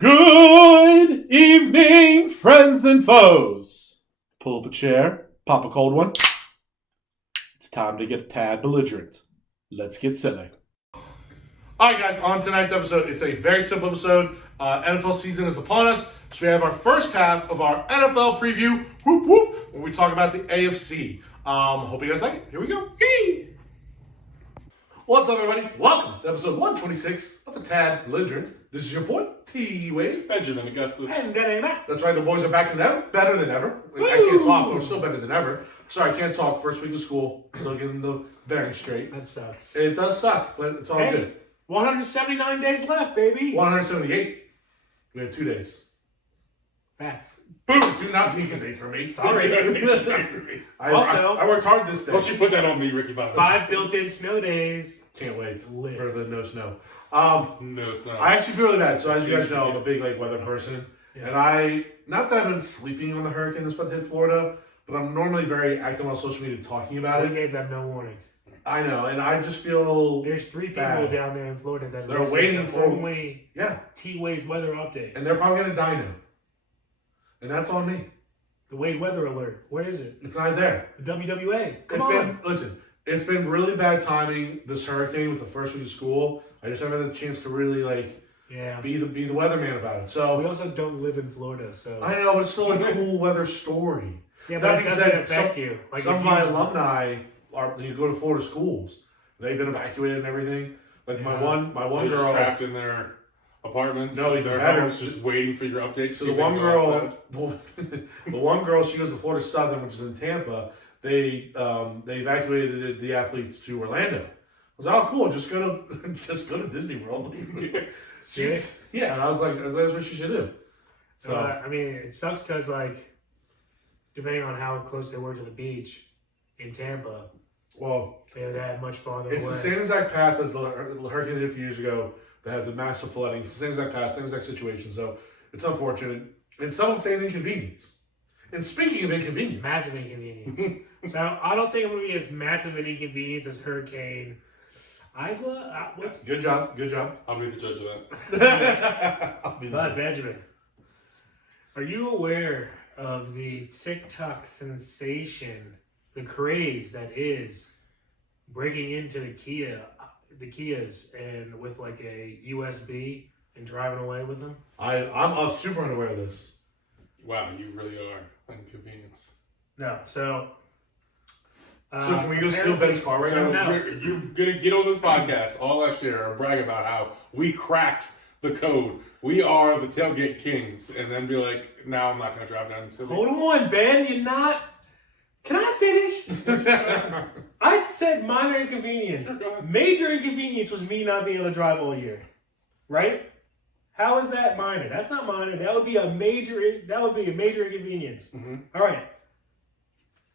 Good evening, friends and foes. Pull up a chair, pop a cold one. It's time to get a tad belligerent. Let's get silly. All right, guys, on tonight's episode, it's a very simple episode. NFL season is upon us, so we have our first half of our NFL preview, whoop whoop, where we talk about the AFC. Hope you guys like it. Here we go. Yay! What's up, everybody? Welcome to episode 126 of A Tad Belligerent. This is your boy, T-Wave. Benjamin Augustus. And DannyMatt. That's right, the boys are back than ever, better than ever. I can't talk, but we're still better than ever. Sorry, I can't talk. First week of school, still getting the bearings straight. That sucks. It does suck, but it's all good. 179 days left, baby. 178. We have 2 days. Facts. Boom! Do not take a day from me. Sorry. I worked hard this day. Don't you put that on me, Ricky Bobby. 5 built-in snow days. Can't wait Lit. for the no snow. No, it's not. I actually feel really bad. So as you guys know, I'm a big weather person, and not that I've been sleeping on the hurricane that's about to hit Florida, but I'm normally very active on social media talking about We it. gave them no warning. I know, and I just feel There's 3 people bad. down there in Florida that They're listen waiting to for- only yeah, T-Wave's weather update. and they're probably gonna die now, and that's on me. The Wade weather alert. Where is it? It's not there. The WWA. Come on. It's been really bad timing, this hurricane with the first week of school. I just haven't had the chance to really be the weatherman about it. We So also don't live in Florida, so. I know it's still a cool weather story. Yeah, That but it being doesn't said, affect you. Like Some if of my you- alumni you go to Florida schools. They've been evacuated and everything. Like my Yeah. one They're just girl. trapped in their apartments. No, even their better. homes, just waiting for your updates. So see the if they one can go girl, outside. the one girl, she goes to Florida Southern, which is in Tampa. They evacuated the athletes to Orlando. I was like, oh cool, just go to Disney World. Serious? Yeah, and I was like, that's what she should do. So I mean, it sucks because, depending on how close they were to the beach in Tampa, well, they're that much farther it's away. the same exact path as the hurricane did a few years ago. They had the massive flooding. It's the same exact path, same exact situation. So it's unfortunate. And some would say an inconvenience. And speaking of inconvenience, Massive inconvenience. So I don't think it would be as massive an inconvenience as Hurricane Igla. Good job. I'll be the judge of that. But Benjamin, are you aware of the TikTok sensation, the craze that is breaking into the Kias, and with a USB and driving away with them? I'm super unaware of this. Wow, you really are an inconvenience. No, so. So can we go steal Ben's car right So now? no. you're gonna get on this podcast all last year and brag about how we cracked the code. We are the tailgate kings, and then be like, "Now I'm not gonna drive down the city." Hold on, Ben. You're not. Can I finish? I said minor inconvenience. Go ahead. Major inconvenience was me not being able to drive all year. Right? How is that minor? That's not minor. That would be a major inconvenience. Mm-hmm. All right.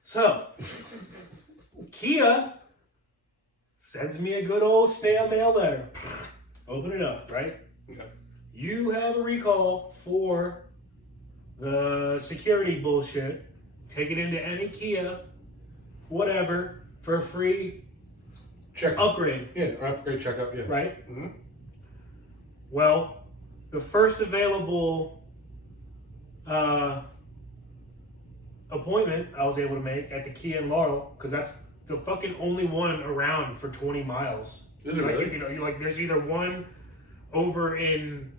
So, Kia sends me a good old snail mail letter. Open it up, right? Okay. You have a recall for the security bullshit. Take it into any Kia, whatever, for a free Check. upgrade, Yeah, or upgrade checkup. Yeah. right? Mm-hmm. Well, the first available appointment I was able to make at the Kia in Laurel, because that's the fucking only one around for 20 miles. Is it really? There's either one over in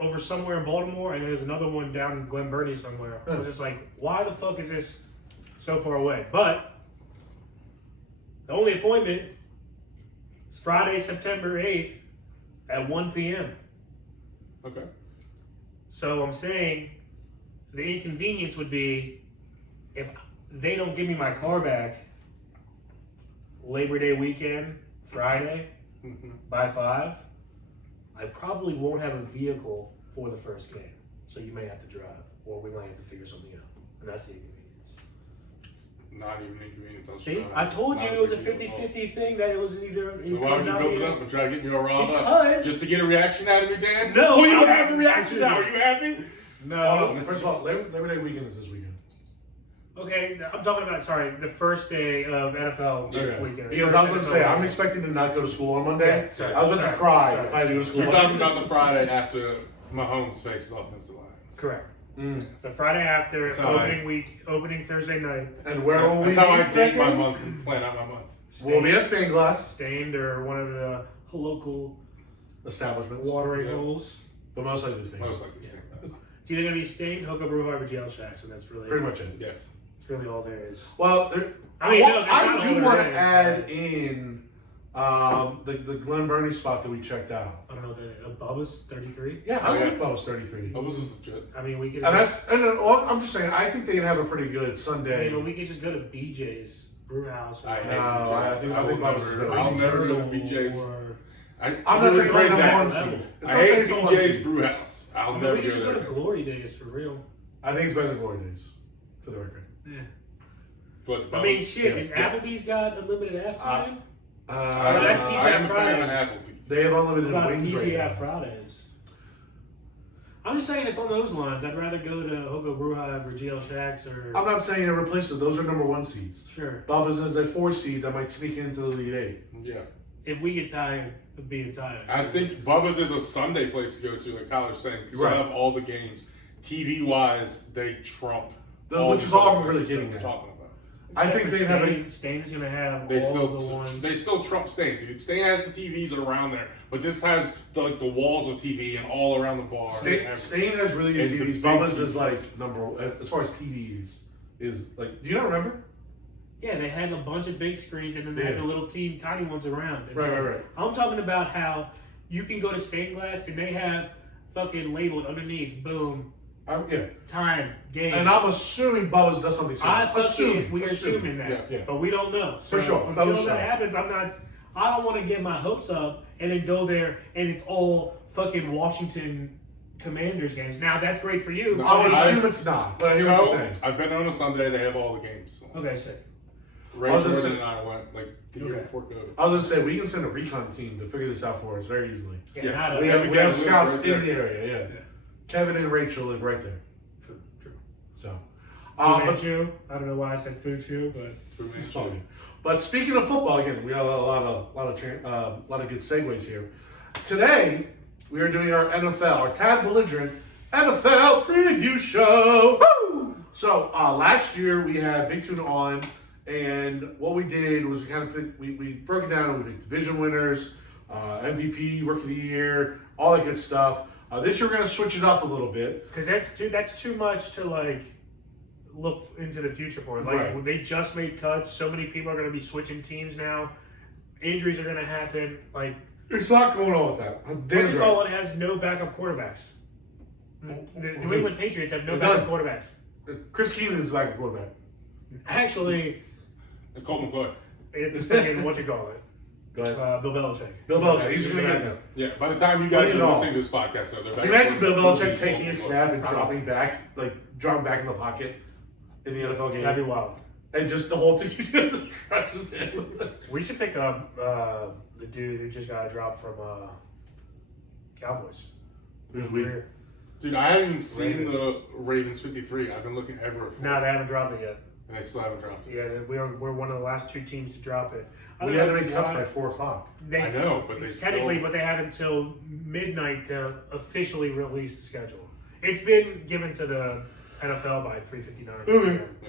over somewhere in Baltimore, and there's another one down in Glen Burnie somewhere. I was just like, why the fuck is this so far away? But the only appointment is Friday, September 8th at 1 p.m. Okay. So I'm saying the inconvenience would be if they don't give me my car back Labor Day weekend, Friday, Mm-hmm. by 5, I probably won't have a vehicle for the first game. So you may have to drive, or we might have to figure something out. And that's the inconvenience. Not even an inconvenience. See, I told you it was a 50-50 thing, that it was either... So why would you build it up and try to get me all riled up? Because... Just to get a reaction out of me, Dan? No, Well, you I'm- have a reaction now. Are you happy? No. First of all, Labor Day weekend is this weekend. Okay, I'm talking about, the first day of NFL Okay. weekend. Because I was going to say, I'm expecting to not go to school on Monday. Yeah, sorry, I was about to sorry, cry sorry. if I had to go to school You're on talking Monday. about the Friday after Mahomes faces offensive lines. Correct. Mm. The Friday after, That's how opening week, opening Thursday night. And where will we That's how I be date my picking? month and plan out my month. We'll be at Stained Glass Stained or one of the local establishments. watering Yeah. holes. But most likely Stained Most Glass. likely Stained Glass. It's either going to be Stained, Hoka Brew Harbor, GL Shacks, and that's really Pretty much it. Yes. It's really all there is. Well, I mean, no, there's I not do all want there to is, add in the Glen Burnie spot that we checked out. I don't know what that is. Bubba's 33? Yeah, I Oh, yeah. like Bubba's 33. Bubba's was legit. I mean, we could And, just, I'm just saying, I think they'd have a pretty good Sunday. we could just go to BJ's Brew House. Or I hate No, I BJ's. think I will Bubba's never. is I'll really never go to Turtle BJ's. or- I'm not saying it's Rephrase the that. one seed. It's I not saying hate it's the one BJ's seed. Brew House. I'll I mean, never we could go just go there. to Glory Days for real. I think it's better than Glory Days, for the record. Yeah. But I mean, Bubba's- shit, yes, is yes. Applebee's got unlimited afternoon? Uh, that's TGI I am a fan Fridays. of Applebee's. they have What unlimited about wings right TGI now. Fridays? I'm just saying it's on those lines. I'd rather go to Hoka Brew Hive or GL Shacks or. I'm not saying to replace it. Those are number one seeds. Sure. Bubba's is a 4 seed that might sneak into the Elite 8. Yeah. If we get tired of being tired. I think Bubba's is a Sunday place to go to, like Tyler's saying, because Right. they have all the games. TV-wise, they trump. Which the is all I'm other really places getting that at. we're talking about. I think they have a. Stain's gonna have They all the ones. still trump Stain, dude. Stain has the TVs around there, but this has the walls of TV and all around the bar. Stain has really good And the TVs. big Bubba's is TVs. like number as far as TVs is like. Do you not remember? Yeah, they had a bunch of big screens and then they had Yeah. the little tiny ones around. And Right. I'm talking about how you can go to Stained Glass and they have fucking labeled underneath, boom, Yeah. time, game. And I'm assuming Bubba's does something similar. We're assuming that, Yeah. but we don't know. So For sure. Until that happens, I don't want to get my hopes up and then go there and it's all fucking Washington Commanders games. Now that's great for you. No, I would I- assume it's not, but I hear what you're So, saying. I've been on a Sunday, they have all the games. Okay, sick. Ray I was gonna Jordan say- and I went, like, the year Okay. before COVID. I was gonna say we can send a recon team to figure this out for us very easily. Yeah, Yeah. not We a, have, we we got have lives scouts right in there. the area. Yeah. Yeah. Kevin and Rachel live right there. True. So, Fu but Manchu. I don't know why I said Fuchu, but For me, it's fine. But speaking of football, again, we got a lot of good segues here. Today we are doing our NFL, our Tad Belligerent NFL preview show. Woo! So last year we had Big Tuna on, and what we did was we kind of picked, we broke it down and we picked division winners, MVP, Rookie of the Year, all that good stuff. This year we're gonna switch it up a little bit. because that's too much to like look into the future for. Like Right. they just made cuts. So many people are going to be switching teams now. Injuries are going to happen. Like There's a lot going on with that. what Dan's you right. call it has no backup quarterbacks. The New England Patriots have no They're backup done. quarterbacks. Chris Keenan is like a quarterback. Actually, And Colt McCoy. it's fucking what you call it. Go ahead. Bill Belichick. Bill Belichick. He's gonna get there. Yeah, by the time you guys Put it are all. listening to this podcast, though, they're Can back. you imagine Bill Belichick Colt taking a McCoy. snap and dropping back in the pocket in the NFL game? That'd be wild. And just the whole team just crushes him. We should pick up the dude who just got dropped from Cowboys. Who's weird? Dude, I haven't seen Ravens. the Ravens 53. I've been looking everywhere for No, it, they haven't dropped it yet. and they still haven't dropped it. Yeah, we're one of the last two teams to drop it. I We don't had to know make cuts why- by 4 o'clock. They, I know, but they technically, still... but they have until midnight to officially release the schedule. It's been given to the NFL by 3:59. Okay. Yeah.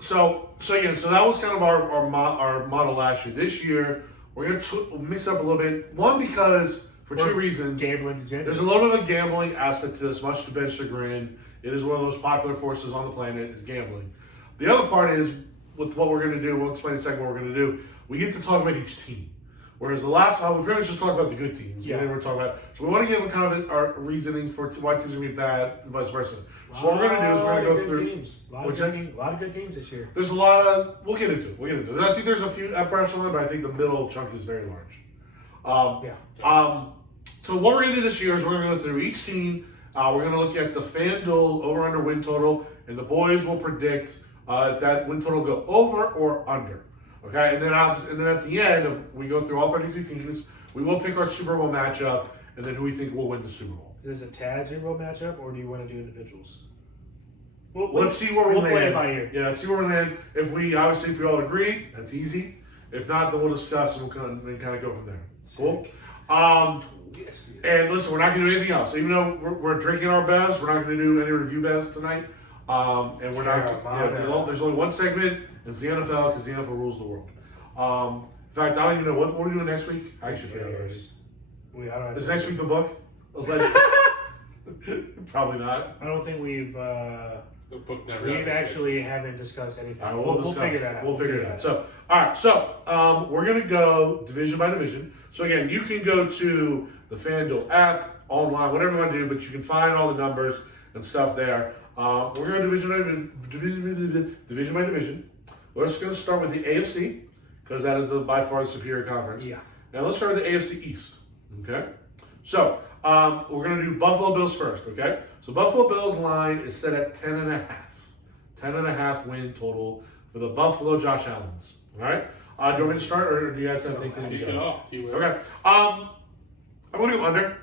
So that was kind of our model last year. This year we're gonna mix up a little bit. One, because for two reasons. Gambling degenerates. There's a little bit of a gambling aspect to this, much to Ben's chagrin. It is one of the most popular forces on the planet, is gambling. The other part is, with what we're going to do, we'll explain in a second what we're going to do, we get to talk about each team. Whereas the last time, we pretty much just talked about the good teams. Yeah. We never talk about, so we want to give a kind of our reasonings for why teams are going to be bad, and vice versa. So what we're going to do is we're going to go through. teams. A lot What's of that? a lot of good teams this year. There's a lot of, we'll get into it. I think there's a few upper echelon, but I think the middle chunk is very large. So what we're going to do this year is we're going to go through each team. We're going to look at the FanDuel over-under win total, and the boys will predict if that win total will go over or under. Okay, and then at the end, we go through all 32 teams. We will pick our Super Bowl matchup, and then who we think will win the Super Bowl. Is this a Tad Super Bowl matchup, or do you want to do individuals? Let's see where we we'll land. play it by ear. Yeah, let's see where we land. If we all agree, that's easy. If not, then we'll discuss and we'll kind of go from there. Cool. Yes. And listen, we're not going to do anything else. Even though we're drinking our best, we're not going to do any review bets tonight. And we're not. There's only one segment. And it's the NFL because the NFL rules the world. In fact, I don't even know what we're doing next week. I actually forgot already. Is next week the book? Probably not. I don't think we've. The book never. We actually haven't discussed anything. All right, we'll figure that out. We'll figure it out. So, all right. So, we're gonna go division by division. So again, you can go to the FanDuel app, online, whatever you want to do, but you can find all the numbers and stuff there. We're gonna go division by division. We're just gonna start with the AFC because that is by far the superior conference. Yeah. Now let's start with the AFC East. Okay. So we're gonna do Buffalo Bills first. Okay. So Buffalo Bills line is set at 10.5. 10.5 win total for the Buffalo Josh Allens. All right. Do you want me to start, or do you guys have anything to Kick say? it off. Okay. I'm going to go under.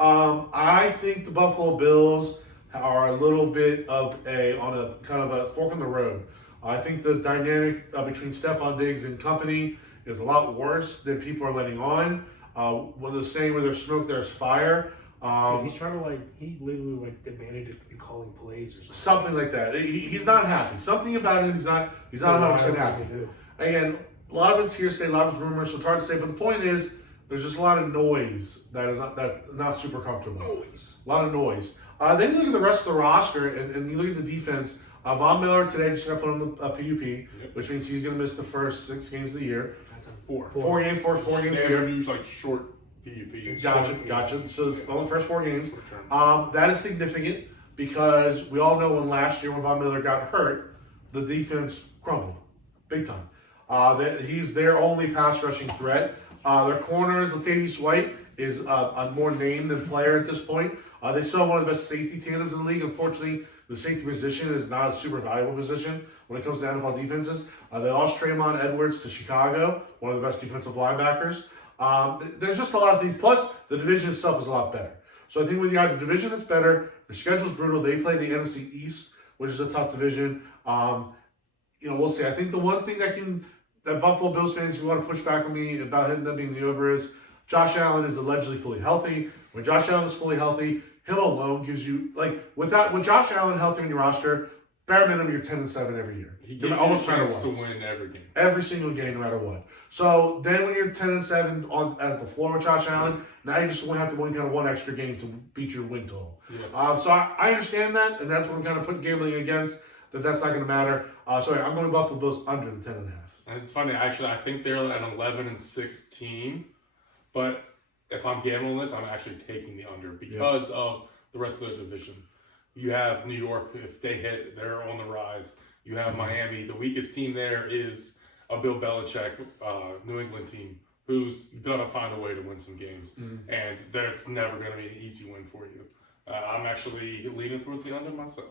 I think the Buffalo Bills are a little bit of on a kind of a fork in the road. I think the dynamic between Stephon Diggs and company is a lot worse than people are letting on. When they're saying where there's smoke, there's fire. He's trying to he literally demanded to be calling plays or something. Something like that. He's not happy. Something about him. He's not 100% happy. Again, a lot of it's hearsay, a lot of it's rumors, so it's hard to say. But the point is, there's just a lot of noise that is not super comfortable. A lot of noise. Then you look at the rest of the roster, and you look at the defense. Von Miller today just got put on the PUP, which means he's going to miss the first 6 games of the year. That's a 4. 4 games a year. Use like short PUP. Gotcha. So it's only the first 4 games. That is significant because we all know when last year when Von Miller got hurt, the defense crumbled big time. He's their only pass rushing threat. Their corners, Latavius White, is a more name than player at this point. They still have one of the best safety tandems in the league. Unfortunately, the safety position is not a super valuable position when it comes to NFL defenses. They lost Traymon Edwards to Chicago, one of the best defensive linebackers. There's just a lot of things. Plus, the division itself is a lot better. So I think when you have the division that's better, the schedule's brutal. They play the NFC East, which is a tough division. We'll see. I think the one thing that Buffalo Bills fans who want to push back on me about him being the over is Josh Allen is allegedly fully healthy. When Josh Allen is fully healthy, him alone gives you with Josh Allen healthy in your roster, bare minimum you're 10-7 every year. He gives you a chance to win every game. Every single game, no matter what. So then when you're 10-7 as the floor with Josh Allen, now you just have to win kind of one extra game to beat your win total. Yeah. So I understand that, and that's what I'm kind of putting gambling against. That's not going to matter. So I'm going Buffalo Bills under the 10.5. And it's funny, actually, I think they're an 11-6 team, but if I'm gambling this, I'm actually taking the under because of the rest of the division. You have New York, if they hit, they're on the rise. You have Miami. The weakest team there is a Bill Belichick New England team who's going to find a way to win some games. And it's never going to be an easy win for you. I'm actually leaning towards the under myself.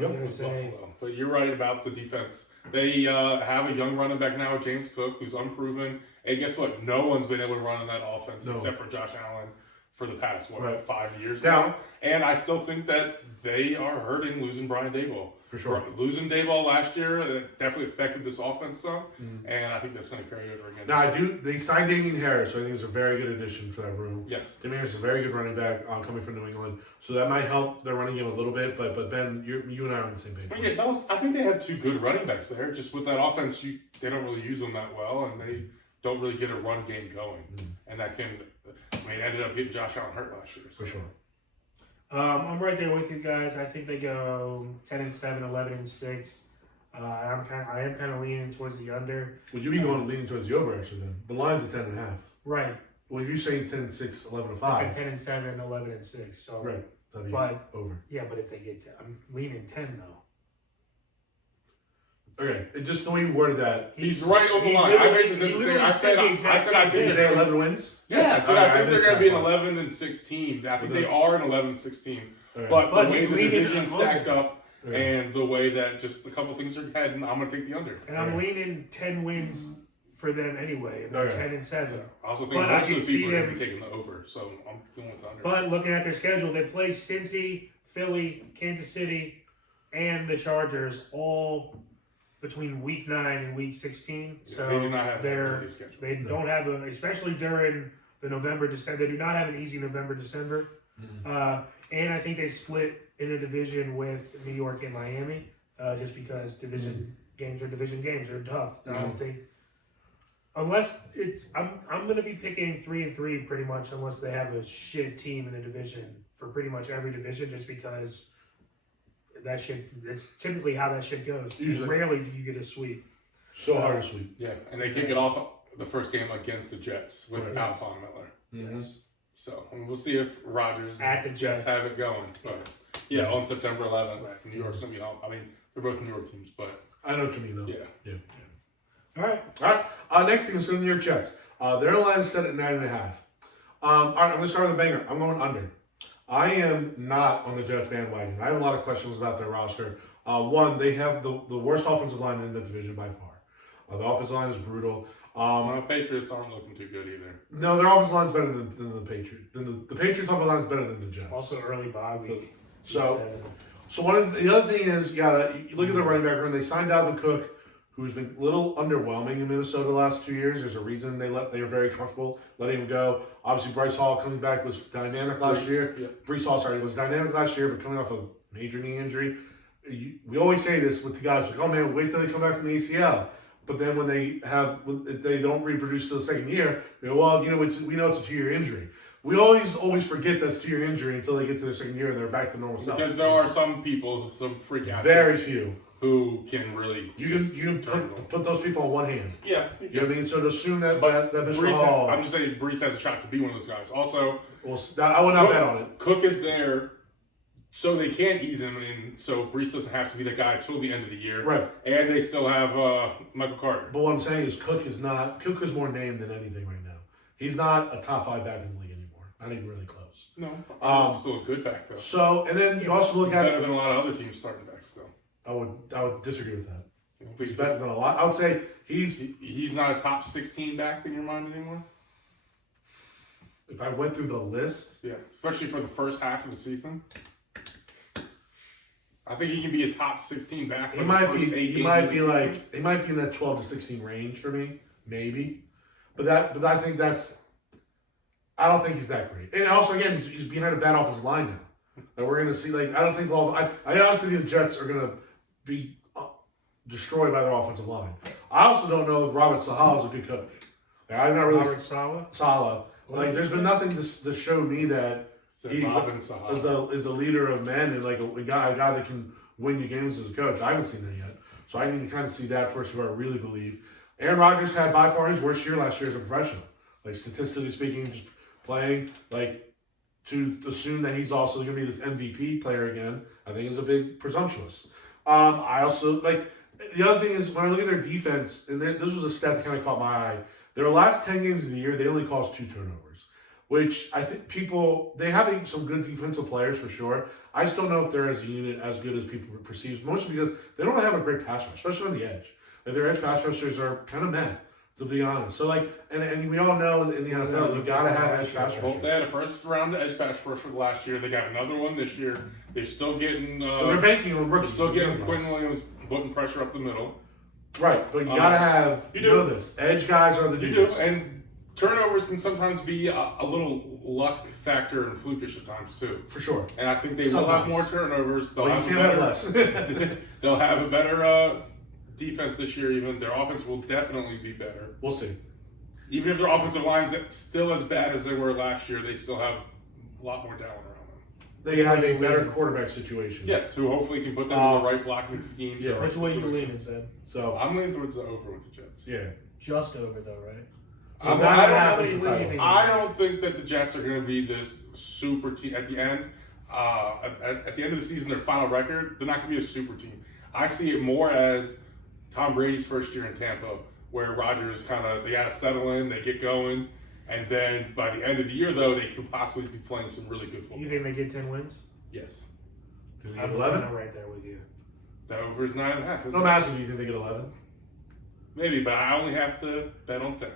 Buffalo. But you're right about the defense. They have a young running back now, James Cook, who's unproven. And guess what? No one's been able to run in that offense except for Josh Allen for the past 5 years now. And I still think that they are hurting losing Brian Daboll. For sure. Losing Daboll last year definitely affected this offense some, and I think that's going to carry over again. Now, they signed Damian Harris, so I think it's a very good addition for that room. Yes. Damian Harris is a very good running back coming from New England, so that might help their running game a little bit, but Ben, you and I are on the same page. I think they have 2 good running backs there. Just with that offense, they don't really use them that well, and they don't really get a run game going. And that ended up getting Josh Allen hurt last year. So. For sure. I'm right there with you guys. I think they go 10-7, 11-6. I am kind of leaning towards the under. Would you be leaning towards the over actually then? The line's at 10.5. Right. Well, if you're saying 10-6, 11-5. I said 10-7, 11-6. So right. That'd be over. Yeah, but if they get 10, I'm leaning 10 though. Okay, just the way you worded that. He's right on the line. I basically said I said I think they 11 wins. Yes, I said I think they're going to be an 11-6 team. I think they are an 11-6 team. Okay. But the way the division stacked up and the way that just a couple things are heading, I'm going to take the under. And I'm leaning 10 wins for them anyway. And they're 10-7. I also think most of the people are going to be taking the over, so I'm going with the under. But looking at their schedule, they play Cincy, Philly, Kansas City, and the Chargers all between week 9 and week 16. So they do not have an easy schedule. They don't have especially during the November, December. They do not have an easy November, December. And I think they split in a division with New York and Miami, just because division games are division games. They're tough. I don't think, unless it's, I'm going to be picking 3-3 pretty much, unless they have a shit team in the division for pretty much every division, just because that shit, it's typically how that shit goes. Usually. Rarely do you get a sweep. So hard to sweep. Yeah, and they kick it off the first game against the Jets without Von Miller. Yes. So we'll see if Rodgers At the and Jets Jets. have it going. But yeah, on September 11th, New York's gonna be home. I mean, they're both New York teams, but I know what you mean, though. yeah. All right. All right. Next thing is the New York Jets. Their line is set at 9.5. All right, I'm going to start with a banger. I'm going under. I am not on the Jets bandwagon. I have a lot of questions about their roster. One, they have the worst offensive line in the division by far. The offensive line is brutal. The Patriots aren't looking too good either. No, their offensive line is better than the Patriots. The Patriots offensive line is better than the Jets. Also early bye week. So one of the other thing is, you look at the running back room. They signed Dalvin Cook, who's been a little underwhelming in Minnesota the last 2 years. There's a reason they were very comfortable letting him go. Obviously, Bryce Hall coming back was dynamic last year. Yeah. Brees Hall, was dynamic last year, but coming off a major knee injury. We always say this with the guys, like, oh man, wait till they come back from the ACL. But then when they don't reproduce till the second year, they go, well, we know it's a 2-year injury. We always forget that's a 2-year injury until they get to their second year and they're back to normal self. Because there are some people, some freak athletes. Very few. Who can really You can put those people on one hand. Yeah. You know what I mean? So to assume that Mr. Brees, Hall, I'm just saying Brees has a shot to be one of those guys. Also, I would not bet on it. Cook is there so they can ease him in, so Brees doesn't have to be the guy till the end of the year. Right. And they still have Michael Carter. But what I'm saying is Cook is more named than anything right now. He's not a top 5 back in the league anymore. Not even really close. No. Still a good back though. So, and then you also look He's at better than a lot of other teams starting backs still. I would disagree with that. You don't think He's better than a lot. I would say he's not a top 16 back in your mind anymore? if I went through the list, Yeah, especially for the first half of the season. I think he can be a top 16 back for he the might first be 8 he games might of the be season. like he might be in that 12 to 16 range for me, maybe. But I think I don't think he's that great. And also again, he's behind a bad offensive line now. That we're gonna see I don't think I honestly think the Jets are gonna be destroyed by their offensive line. I also don't know if Robert Saleh is a good coach. I'm not really Robert Saleh. Saleh. There's been nothing to show me that he's is a leader of men and a guy that can win you games as a coach. I haven't seen that yet, so I need to kind of see that first before I really believe. Aaron Rodgers had by far his worst year last year as a professional. Statistically speaking, just playing to assume that he's also going to be this MVP player again, I think is a bit presumptuous. I also the other thing is when I look at their defense, and this was a stat that kind of caught my eye. Their last 10 games of the year, they only caused 2 turnovers, which I think they have some good defensive players for sure. I just don't know if they're as a unit as good as people perceive, mostly because they don't have a great pass rush, especially on the edge. Their edge pass rushers are kind of meh, to be honest. So and we all know in the NFL you gotta have edge pass rushers. Well, they had a first round edge pass rusher last year. They got another one this year. They're still getting. So they're banking on They're rookies. still getting Quinn Williams putting pressure up the middle. Right, but you gotta have. You know this. Edge guys are the You dudes. do, and turnovers can sometimes be a little luck factor and flukish at times too. For sure. And I think they will have more turnovers. They'll But have you can't have less. They'll have a better defense this year. Even their offense will definitely be better. We'll see. Even if their offensive line's still as bad as they were last year, they still have a lot more talent around them. They have a better quarterback situation. Yes, who hopefully can put them in the right blocking schemes. Yeah. Which way you leaning, Zeb? So I'm leaning towards the over with the Jets. yeah. Just over though, right? So I 9.5 don't is the what do you title. think? I don't think that the Jets are going to be this super team at the end. At the end of the season, their final record, they're not going to be a super team. I see it more as Tom Brady's first year in Tampa, where Rodgers they got to settle in, they get going, and then by the end of the year, though, they could possibly be playing some really good football. You think they get 10 wins? Yes. Do they get I'm 11? right there with you. The over is 9.5. No, I'm asking you, do you think they get 11? Maybe, but I only have to bet on 10.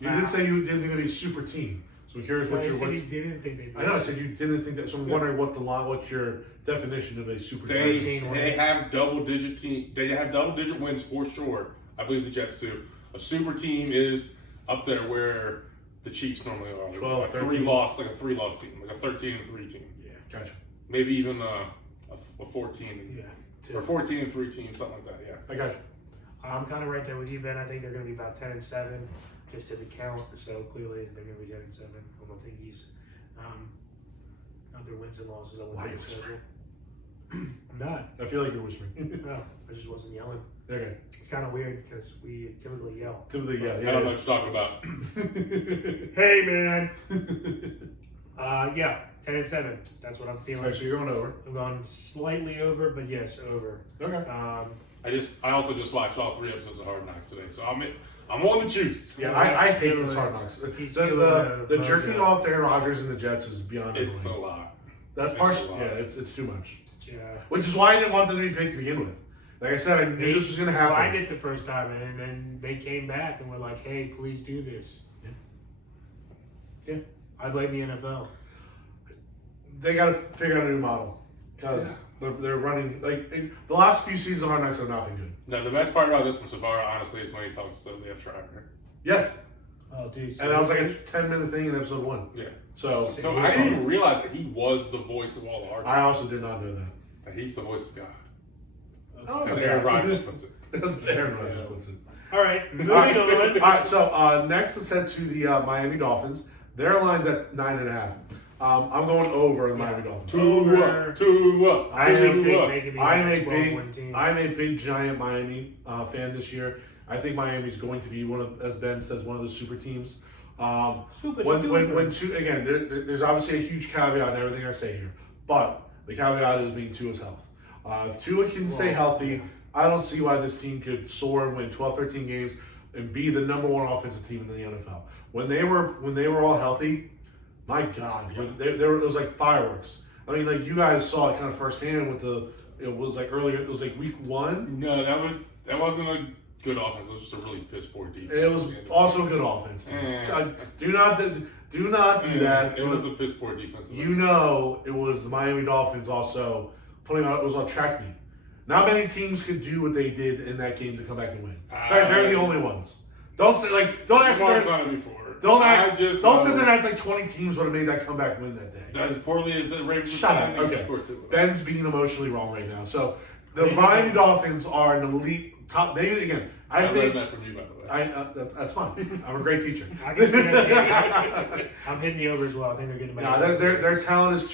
You did say you didn't think they'd be a super team. So I'm curious what You your. said What, you didn't think they'd be. I know. I said you didn't think that. So I'm wondering what's your definition of a super They team. have double-digit team. They have double-digit wins for sure. I believe the Jets do. A super team is up there where the Chiefs normally are. 12, like 13. like a 3-loss team, like a 13-3 team. Yeah. Gotcha. Maybe even a 14 Yeah. or 14-3 team, something like that. Yeah. I got you. I'm kind of right there with you, Ben. I think they're going to be about 10-7, just to the count. So clearly, they're going to be 10-7. I don't think he's other wins and losses. Why are you whispering? I'm not. I feel like you're whispering. No, I just wasn't yelling. Okay. It's kind of weird because we typically yell. Typically, yeah. I don't know what you're talking about. Hey, man. Yeah, 10-7. That's what I'm feeling. Alright, so you're going over. I'm going slightly over, but yes, over. Okay. I also just watched all 3 episodes of Hard Knocks today, so I'm on the juice. Yeah, I hate this Hard Knocks. He's The jerking off to Aaron Rodgers and the Jets is beyond It's annoying. a lot. That's it's partially, a lot. yeah, it's too much. Yeah. Which is why I didn't want them to be picked to begin with. Like I said, I knew this was going to happen. I did the first time, and then they came back and were like, "Hey, please do this." Yeah. I blame the NFL. They got to figure out a new model because they're running like the last few seasons of Hard Knocks have not been good. No, the best part about this one so far, honestly, is when he talks to Liv Schreiber. Yes, Oh, dude. and that was like a 10-minute thing in episode 1. Yeah. So I didn't even realize that he was the voice of all the Hard Knocks. I also did not know that. That he's the voice of God. Oh, As Aaron Rodgers puts it. That's Aaron Rodgers puts it. All right, moving All right. on. All right, so next let's head to the Miami Dolphins. Their line's at 9.5. I'm going over the Miami Dolphins. Over. I'm a big giant Miami fan this year. I think Miami's going to be one of, as Ben says, one of the super teams. There's obviously a huge caveat in everything I say here, but the caveat is being Tua's health. If Tua can stay healthy, I don't see why this team could soar and win 12, 13 games and be the number 1 offensive team in the NFL. When they were all healthy, my God, it was like fireworks. I mean, like you guys saw it kind of firsthand with it was like earlier. It was like week 1. No, that wasn't a good offense. It was just a really piss poor defense. It was also a good offense. So do not do that. It was a piss poor defense. You know, it was the Miami Dolphins also putting out. It was on track meet. Not many teams could do what they did in that game to come back and win. In fact, they're the only ones. Don't say don't ask. Don't sit there and act like 20 teams would have made that comeback win that day. As poorly as the Ravens. Shut up. Okay. Of course it would. Ben's being emotionally wrong right now. So the Miami Dolphins are an elite top. Maybe again, I think learned that from you, by the way. that's fine. I'm a great teacher. I can see that. I'm hitting the over as well. I think they're getting back. No, their talent is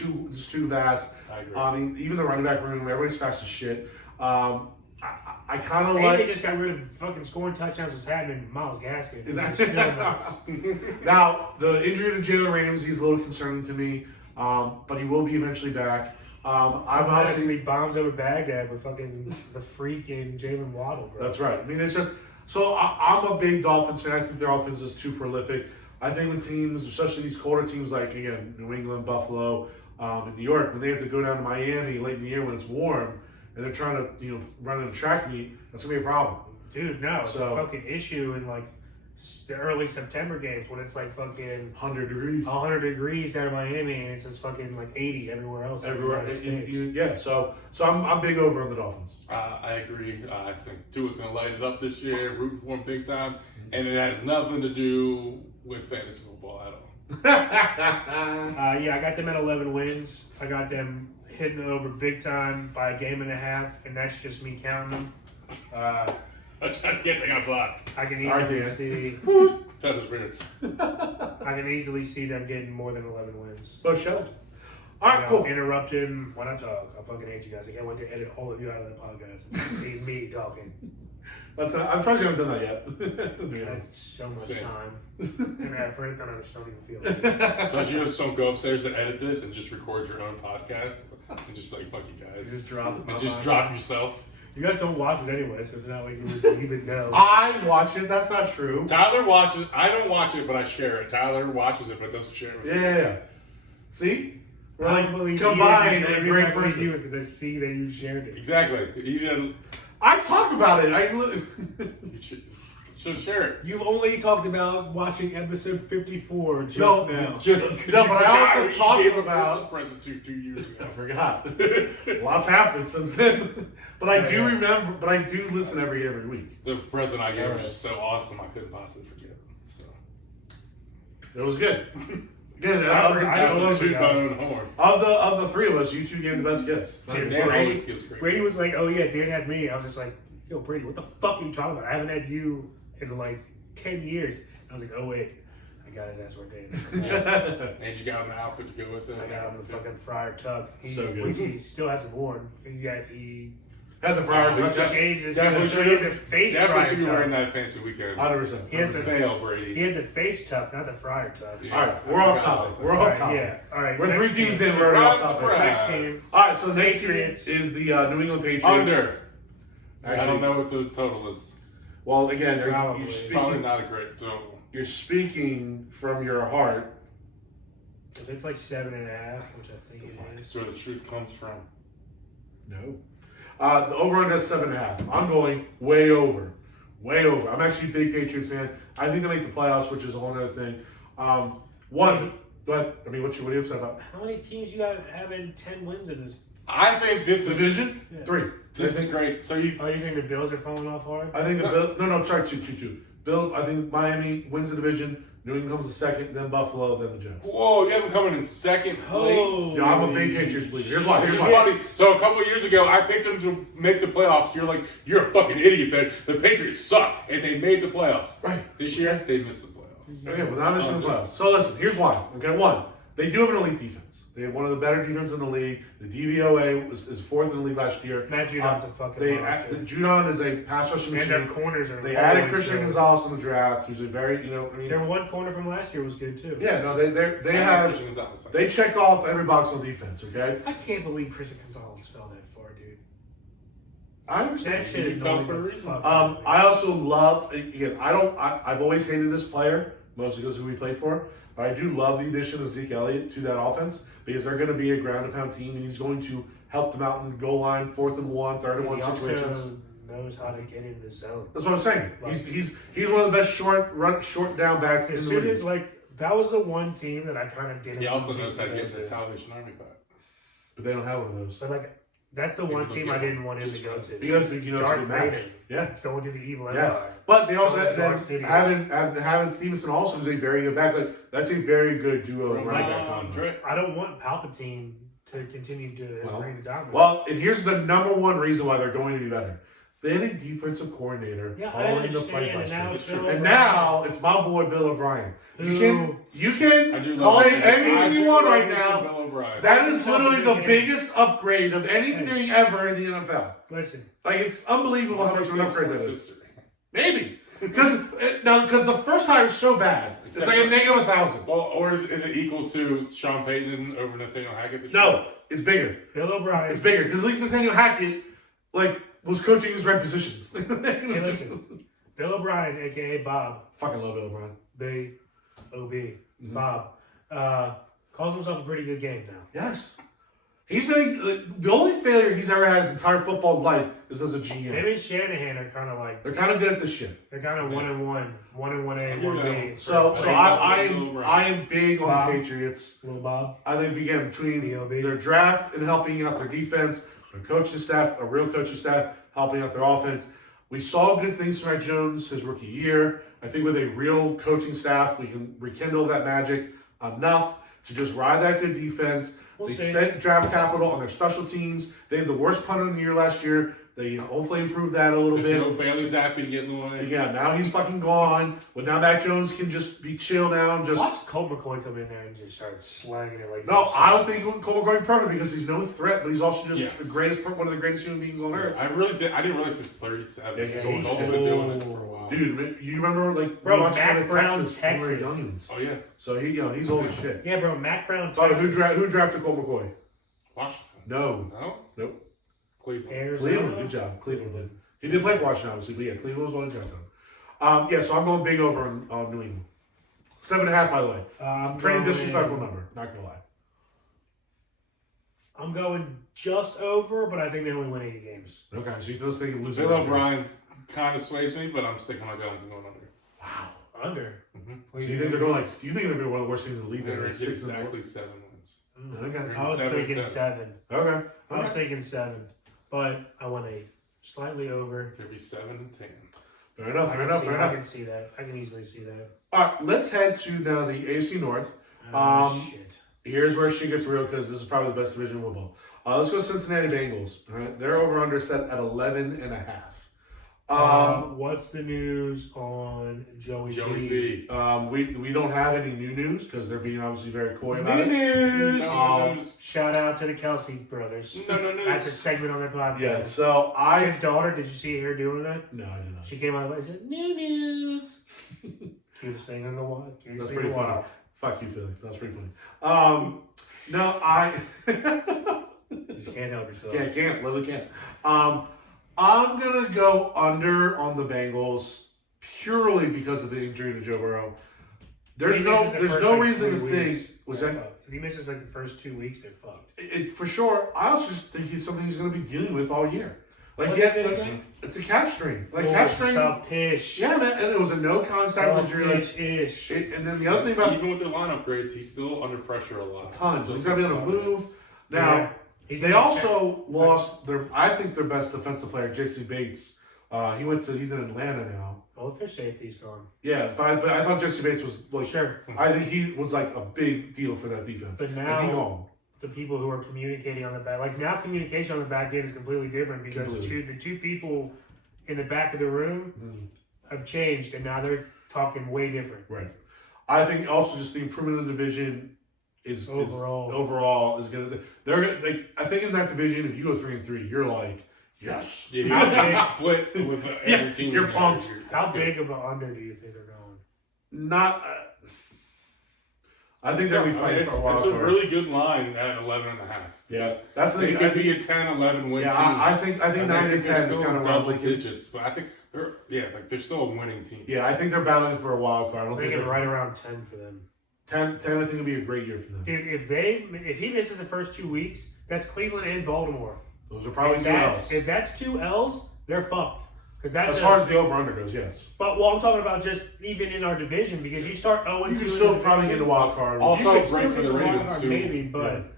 too vast. I agree. I mean, even the running back room, everybody's fast as shit. I kind of They like. just got rid of fucking scoring touchdowns was happening. Myles Gaskin. Is that Still nuts. Now the injury to Jalen Ramsey is a little concerning to me, but he will be eventually back. I'm Honestly, honestly. bombs over Baghdad with fucking the freaking Jalen Waddle, bro. That's right. I mean, it's just so I'm a big Dolphins fan. I think their offense is too prolific. I think when teams, especially these colder teams like again New England, Buffalo, and New York, when they have to go down to Miami late in the year when it's warm and they're trying to run in a track meet, that's gonna be a problem. Dude, no, it's So- a fucking issue in like the early September games when it's like fucking 100 degrees 100 degrees down in Miami and it's just fucking like 80 everywhere else. in the everywhere. United States. Yeah. So I'm big over on the Dolphins. I agree. I think Tua's going to light it up this year, rooting for him big time, and it has nothing to do with fantasy football at all. Yeah, I got them at 11 wins. I got them hitting over big time by a game and a half, and that's just me counting them. I'm trying to get on block. I can All right, easily Dan. see. That's his favorites. I can easily see them getting more than 11 wins. So show. All right, cool. Interrupt him when I talk. I fucking hate you guys. I can't wait to edit all of you out of the podcast. It's just me talking. I'm surprised you haven't done that yet. To be honest. That's so much Same. time and effort. I just don't even feel it. Especially you just don't go upstairs and edit this and just record your own podcast and just be like, fuck you guys. Just drop it. And just drop yourself. You guys don't watch it anyway, so it's not like you would even know. I watch it. That's not true. Tyler watches. I don't watch it, but I share it. Tyler watches it, but doesn't share it. Yeah. See, we're I like believe combined you. a The great reason I believe person. you is because I see that you shared it. Exactly. You didn't. I talk about it. You should share it. You've only talked about watching episode 54 just No, now. No, but I also talked about. present 2 years ago. I forgot. Lots happened since then. But I do remember. But I do listen every week. The present I gave was just so awesome I couldn't possibly forget it. So It was good. Again, I love Shoot my own horn. of the three of us, you two gave the best gifts. Dude, Dan always gives great. Brady was like, "Oh yeah, Dan had me." I was just like, "Yo, Brady, what the fuck are you talking about? I haven't had you in like 10 years." I was like, "Oh wait, I got his ass where Dan." Yeah. And you got him the outfit to go with it. I got him the fucking friar tuck. So good. Which he still hasn't worn. He Had the friar Oh, tuck. changed his definitely he should had the face Definitely friar should be tuck. wearing that fancy weekend. 100%. He has the Fail, Brady. He had the face tuck, not the friar tuck. Yeah, All right, I we're off forgot topic. about that. We're All off right, topic. yeah. All right. We're next 3 teams team. in. We're already off Surprise, topic. Next surprise. team. All right, so the next team Patriots. is the New England Patriots. Under. I Actually, don't know what the total is. well, again, Probably. Probably not a great total. you're speaking from your heart. If it's like 7.5, which I think it is. That's where the truth comes from. No. The over-under is 7.5. I'm going way over. Way over. I'm actually a big Patriots fan. I think they make the playoffs, which is a whole other thing. But I mean, what are you upset about? How many teams you got having 10 wins in this? I think this is Division? Yeah. 3. this is great. So you Oh, you think the Bills are falling off hard? I think the Bill. No, sorry, 2. Bill. I think Miami wins the division. New England comes in second, then Buffalo, then the Jets. whoa, you have them coming in second place. Yeah, I'm a big Patriots believer. Here's why. This Here's is why. funny. So a couple of years ago, I picked them to make the playoffs. You're like, you're a fucking idiot, man. The Patriots suck, and they made the playoffs. Right. This year, they missed the playoffs. Okay, well, now missing the playoffs. So listen, here's why. Okay, 1, they do have an elite defense. They have one of the better defenses in the league. The DVOA is 4th in the league last year. Matt Judon's a fucking monster. Judon is a pass rushing And their machine. corners are They added always Christian good. Gonzalez in the draft, who's a very, I mean, Their one corner from last year was good too. yeah, no, they have, they check off every box on defense. Okay, I can't believe Christian Gonzalez fell that far, dude. I understand. That shit He is fell annoying for a the reason. fuck out of me. I also love, again, I've always hated this player, mostly because of who we played for, but I do love the addition of Zeke Elliott to that offense because they're going to be a ground and pound team and he's going to help them out in goal line, 4th and 1, 3rd and 1 He also situations. knows how to get in the zone. That's what I'm saying. He's one of the best short down backs in As the soon league. as that was the one team that I kind of didn't. He also want knows how to Zeke get in the to. Salvation Army back. But they don't have one of those. But that's the one People team get I didn't want him to just go right. to. Because you know Darth it's a match. Vader. Yeah. It's going to the evil Yes, empire. but they also Going to Dark City. having Stevenson also is a very good back. Like, that's a very good duo running back combo. Andre. I don't want Palpatine to continue to his reign of dominance. Well, and here's the number one reason why they're going to be better. They had a defensive coordinator Yeah, I calling the understand, plays and last now year. it's Bill And O'Brien. now it's my boy Bill O'Brien. You I can do love say some- anything I you do want love right me now. some Bill O'Brien. That is literally the Yeah. biggest upgrade of anything ever in the NFL. Listen, Like, it's unbelievable how much of an upgrade that is. History. Maybe. Because the first hire is so bad. It's like a negative 1,000. Well, or is it equal to Sean Payton over Nathaniel Hackett? this year? No, it's bigger. Bill O'Brien. It's bigger. Because at least Nathaniel Hackett, was coaching his right positions. Hey, listen. Bill O'Brien, aka Bob, Fucking love Bill O'Brien. Big OB, Mm-hmm. Bob, calls himself a pretty good game now. Yes. He's been the only failure he's ever had his entire football life is as a Him GM. and Shanahan are kind of like They're kind of good at this shit. they're kind of 1-1, 1-1A, Yeah. 1B. So Like, I am big on Bob. the Patriots. Little Bob. I think again between B.O.B. their draft and helping out their defense, their coaching staff, a real coaching staff helping out their offense. We saw good things from Mac Jones his rookie year. I think with a real coaching staff, we can rekindle that magic enough to just ride that good defense. We'll They see. spent draft capital on their special teams. They had the worst punter of the year last year. They hopefully improved that a little bit. Bailey's happy to get in the line. Yeah, now he's fucking gone. But now Mac Jones can just be chill now and just. Watch Colt McCoy come in there and just start slanging it like. No, I don't think Cole McCoy perfect because he's no threat, but he's also just Yes. one of the greatest human beings on earth. I didn't realize he was 37. Yeah, he's so old he's as also shit. been doing it for a while. Dude, you remember Bro, we watched Mac him in Brown, Texas when we were Texas. youngins. Oh yeah, So he's old as shit. Yeah, bro, Mac Brown. Sorry, Texas. who drafted Cole McCoy? Washington. No, No, nope. Cleveland. Arizona. Cleveland, good job. Cleveland did. He did play for Washington, obviously, but yeah, Cleveland was one who drafted him. Yeah, so I'm going big over on New England. 7.5, by the way. Pretty disrespectful number, not gonna lie. I'm going just over, but I think they only win 80 games. Okay, so you those things lose. Bill O'Brien's kind of sways me, but I'm sticking my guns and going under. Wow. Under. So you think they're going you think they're going to be one of the worst teams in the league? They're They're going to get 6 and exactly 7 wins. Okay. I was 7 and thinking 10. 7. Okay. I was thinking 7, but I went 8. Slightly over. Could be 7 and 10. Fair enough. I Fair can enough. see- Fair I enough. can see that. I can easily see that. All right, let's head to now the AFC North. Shit. Here's where shit gets real because this is probably the best division in football. Let's go Cincinnati Bengals. All right, they're over under set at 11.5. What's the news on Joey B. We don't have any new news because they're being obviously very coy about it. News. No news. Shout out to the Kelsey brothers. No news. That's a segment on their podcast. Yeah, so His daughter, did you see her doing that? No, I did not. She came out of the way and said, "New news." Cutest thing in the world. That's pretty funny. Fuck you, Philly. That's pretty funny. No, I You just can't help yourself. literally can't. I'm gonna go under on the Bengals purely because of the injury to Joe Burrow. There's no reason to think. Was that if he misses like the first 2 weeks, they're fucked. it for sure? I also just think it's something he's gonna be dealing with all year. Like What he has, is it again? it's a calf strain. Like Oh, calf strain. Soft-ish. Yeah, man, and it was a no contact injury. Like, Soft-ish. and then the other thing about Even with their lineup grades, he's still under pressure a lot. tons, Still he's gotta be able to move. Now. Yeah. He's They gonna also lost I think their best defensive player, J.C. Bates. He's in Atlanta now. both their safeties gone. Yeah, but I thought J.C. Bates was like, Sure. I think he was like a big deal for that defense. But And he now gone. the people who are communicating on the back, like now communication on the back end is completely different because the two people in the back of the room have changed and now they're talking way different. Right. I think also just the improvement of the division is overall is gonna. I think in that division, if you go 3-3, you're like, yes. Yeah, you split with every team. You're pumped. How big of an under do you think they're going? Not. I think they'll be fighting for a wild It's a card. really good line at 11.5. Yeah, that's the They thing. could be a 10-11 win team. I think 9 and 10 is kind of double around digits, but I think they're still a winning team. Yeah, I think they're battling for a wild card. I don't I think think they're right around 10 for them. 10. I think would be a great year for them. Dude, if he misses the first 2 weeks, that's Cleveland and Baltimore. Those are probably If 2 L's. If that's 2 L's, they're fucked. Because that's As far as the over/under goes, yes. But well, I'm talking about just even in our division because you start 0-2. You can still probably get a wild card. Also, You could break still for get the a wild Ravens card, too. maybe, but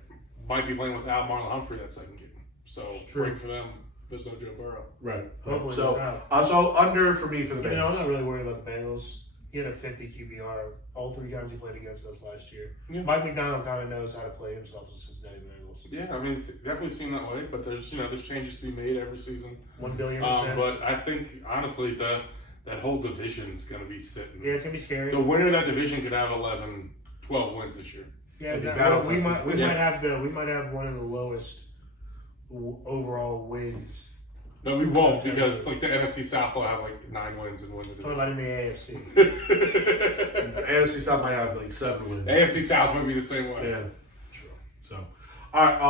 Might be playing without Marlon Humphrey that second game, so true. break for them. There's no Joe Burrow. Right. Hopefully So, it's not. so under for me for the You know, I'm not Bengals. really worried about the Bengals. He had a 50 QBR all 3 times he played against us last year. Yeah. Mike McDonald kind of knows how to play himself as Cincinnati Bengals. Yeah, I mean, it's definitely seemed that way, but there's changes to be made every season. 1 billion %. But I think honestly, that whole division's going to be sitting. Yeah, it's gonna be scary. The winner of that division could have 12 wins this year. Yeah, It'd be we battle-tested. might have one of the lowest overall wins. No, we won't because like the NFC South will have like 9 wins and win the Talking division. about in the AFC. AFC South might have like 7 wins. AFC South might be the same way. Yeah. True. So, all right.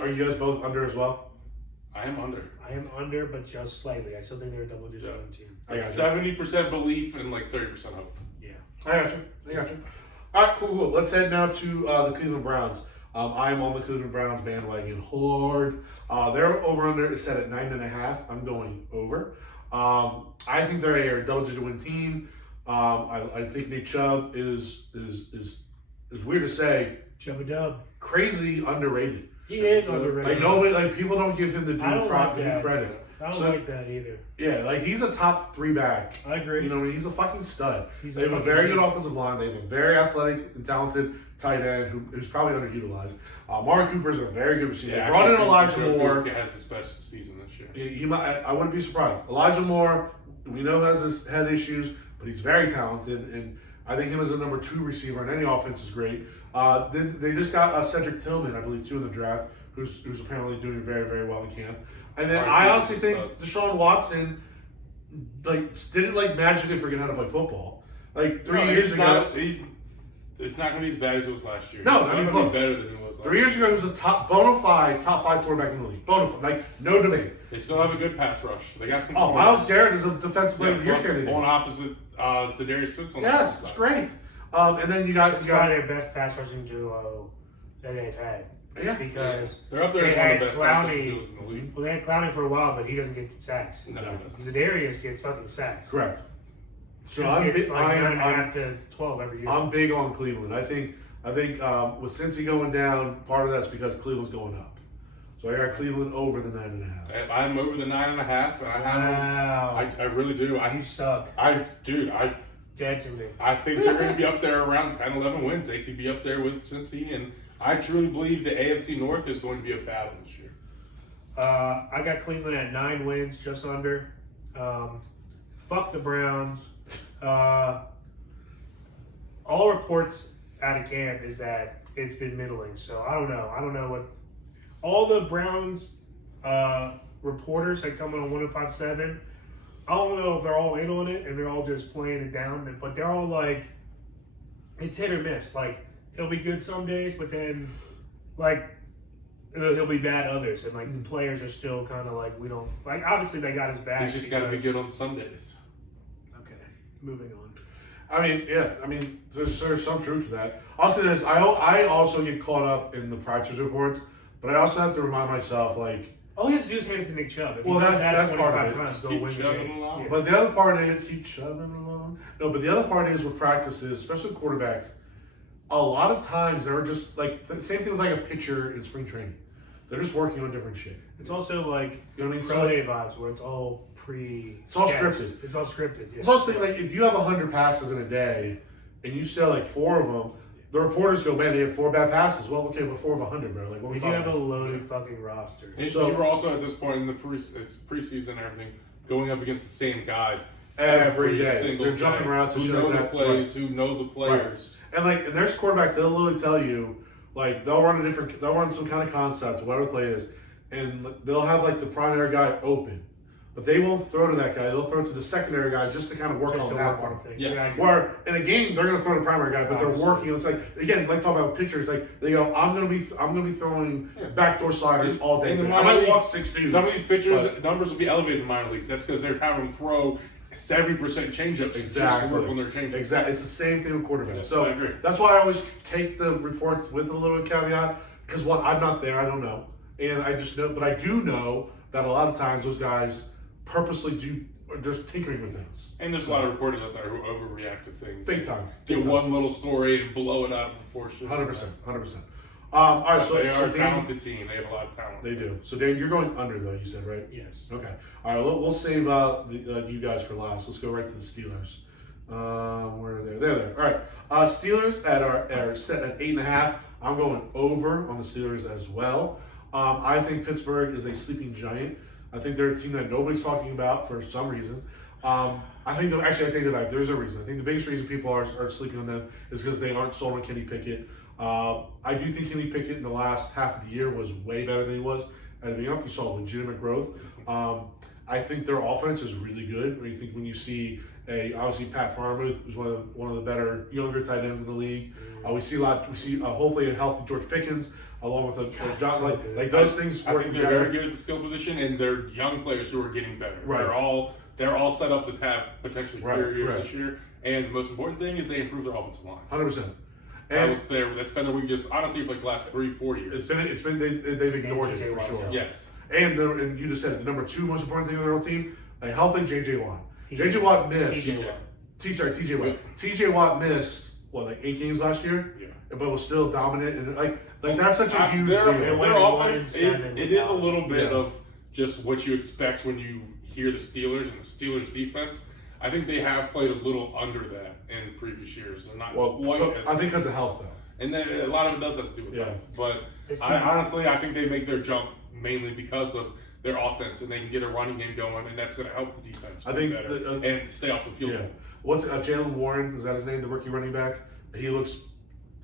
Are you guys both under as well? I am under. I am under, but just slightly. I still think they're a double-digit win team. I got you. 70% belief and like 30% hope. Yeah. I got you. All right, cool. Let's head now to the Cleveland Browns. I am on the Cleveland Browns bandwagon hard. Their over/under is set at 9.5. I'm going over. I think they're a double-digit win team. I think Nick Chubb is weird to say, Chubba Dub. crazy underrated. He is underrated. Like people don't give him the due I don't like due that. credit. I don't So- like that either. Yeah, like he's a top 3 back. I agree. You know, he's a fucking stud. He's They have a fucking very good beast. offensive line. They have a very athletic and talented tight end who's probably underutilized. Amari Cooper's a very good receiver. They brought in Elijah Moore. He has his best season this year. He might, I wouldn't be surprised. Elijah Moore, we know has his head issues, but he's very talented, and I think him as a number 2 receiver in any offense is great. Then they just got Cedric Tillman, I believe, 2 in the draft, who's apparently doing very, very well in camp. And then Alright, I honestly think stud. Deshaun Watson didn't magically forget how to play football. 3 years ago. It's not going to be as bad as it was last year. No, it's not going even to be close. better than it was last 3 years ago, he was a bona fide top 5 quarterback in the league. Bona fide, no debate. They still have a good pass rush. They got some. Oh, Myles Garrett is a defensive player of the year plus candidate. on opposite Zadarius Smith on the Yes, opposite it's side. great. And then you got It's probably their best pass rushing duo that they've had. Yeah. Because They're up there as they one of had the best pass rushing Clowney. duos in the league. Well, they had Clowney for a while, but he doesn't get sacks. No, he doesn't. Zadarius gets fucking sacks. Correct. So He I'm gets big, like 9.5 to 12 every year. I'm big on Cleveland. I think with Cincy going down, part of that's because Cleveland's going up. So I got Cleveland over the 9.5. I'm over the 9.5, and I have them. Wow. I really do. You suck. Dead to me. I think they're going to be up there around 10, 11 wins. They could be up there with Cincy, and I truly believe the AFC North is going to be a battle this year. I got Cleveland at 9 wins, just under. Fuck the Browns. All reports out of camp is that it's been middling. So I don't know. I don't know what all the Browns reporters had come on 105.7. I don't know if they're all in on it and they're all just playing it down, but they're all like, it's hit or miss. Like, he'll be good some days, but then, like, he'll be bad others. And, like, the players are still kind of like, we don't, like, obviously they got his back. He's just got to be good on Sundays. Okay, moving on. I mean, yeah. I mean, there's some truth to that. I'll say this. I also get caught up in the practice reports, but I also have to remind myself, like, all he has to do is hand it to Nick Chubb. If Well, he does that's that part of 25 it. times, Just they'll keep win the chugging game. along. Yeah. but the other part is keep shoving along. No, but the other part is with practices, especially quarterbacks. A lot of times they're just like the same thing with like a pitcher in spring training. They're just working on different shit. It's also like You know what I mean? pro day vibes where it's all It's all scripted. It's all scripted. Yeah. It's also like if you have 100 passes in a day and you sell like 4 of them, the reporters go, man, they have 4 bad passes. Well, okay, but 4 of 100, bro. Like, what are we If talking you have a about? loaded fucking roster. And So- you were also at this point in the preseason and everything going up against the same guys Every day. single They're jumping day, routes and who shit know like the that. plays, who know the players. And like, and there's quarterbacks, they'll literally tell you, like, they'll run some kind of concept, whatever the play is, and they'll have like the primary guy open. But they won't throw to that guy, they'll throw to the secondary guy just to kind of work Just on to that work part. on things. Yes. Yeah, I agree. Where in a game they're gonna throw to the primary guy, but they're Obviously. working. It's like again, like talking about pitchers, like they go, I'm gonna be throwing backdoor sliders all day. In the I minor might leagues, walk 6 dudes. some of these pitchers' but- numbers will be elevated in the minor leagues. That's because they're having them throw 70% changeups just to work on their changeups. Exactly. It's the same thing with quarterbacks. Yeah, so I agree. that's why I always take the reports with a little caveat because one, I'm not there, I don't know, and I just know, but I do know that a lot of times those guys purposely are just tinkering with things. And there's a lot of reporters out there who overreact to things. Big time. Get Big time. one little story and blow it out of proportion. 100%. All right, so They are a Dan, talented team. They have a lot of talent. they do. So Dan, you're going under though. You said right? Yes. Okay. All right. We'll save you guys for last. Let's go right to the Steelers. Where are they? They're there. All right. Steelers are set at 8.5. I'm going over on the Steelers as well. I think Pittsburgh is a sleeping giant. I think they're a team that nobody's talking about for some reason. I think I take it back. There's a reason. I think the biggest reason people are sleeping on them is because they aren't sold on Kenny Pickett. I do think Kenny Pickett in the last half of the year was way better than he was at the beginning. You saw legitimate growth. I think their offense is really good. When you see obviously Pat Freiermuth, who's one of the better younger tight ends in the league. We see hopefully a healthy George Pickens along with a John, like those things I work think they're together. very good at the skill position, and they're young players who are getting better. Right. They're all set up to have potentially career years right. this year. And the most important thing is they improve their offensive line. 100%. And That's been their weakness, honestly, for like the last 3-4 years. they've ignored it TJ for Watt's sure. out. Yes. And you just said it, the number 2 most important thing on their whole team, a healthy J.J. Watt. TJ J.J. Watt missed. TJ Watt. T.J. Watt. T.J. Watt missed like 8 games last year, Yeah. but was still dominant and like that's such a huge Their deal. went offense, 1-7 it is a little bit Yeah. of just what you expect when you hear the Steelers and the Steelers defense. I think they have played a little under that in previous years. They're not quite as I think because of health though. And then a lot of it does have to do with Yeah. health. But It's honestly, I think they make their jump mainly because of their offense, and they can get a running game going, and that's going to help the defense I play think better and stay off the field. Yeah. What's Jalen Warren? Is that his name? The rookie running back. He looks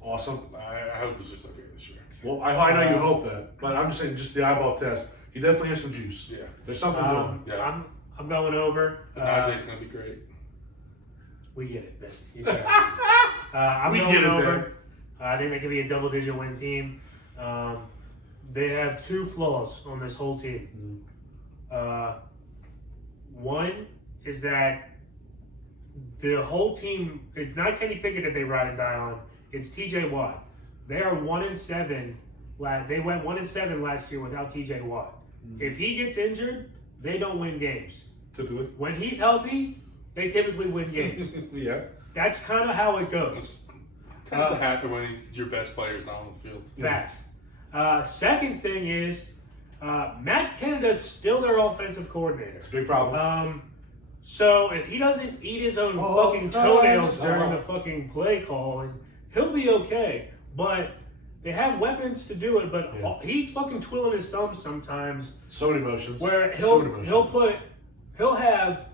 awesome. I hope it's just okay this year. Well, I know you hope that, but I'm just saying, just the eyeball test. He definitely has some juice. Yeah. There's something doing. Yeah. I'm going over. Najee's going to be great. We get it. I'm We going get it, over. Ben. I think they could be a double-digit win team. They have 2 flaws on this whole team. One is that the whole team, it's not Kenny Pickett that they ride and die on. It's TJ Watt. They are 1-7. They went 1-7 last year without TJ Watt. If he gets injured, they don't win games. Typically. When he's healthy, they typically win games. Yeah. That's kind of how it goes. Tends to happen when your best player is not on the field. Fast. Second thing is, Matt Canada's still their offensive coordinator. It's a big problem. So if he doesn't eat his own fucking toenails during the fucking play call, he'll be okay. But they have weapons to do it. But he's fucking twiddling his thumbs sometimes. So many emotions. Where he'll have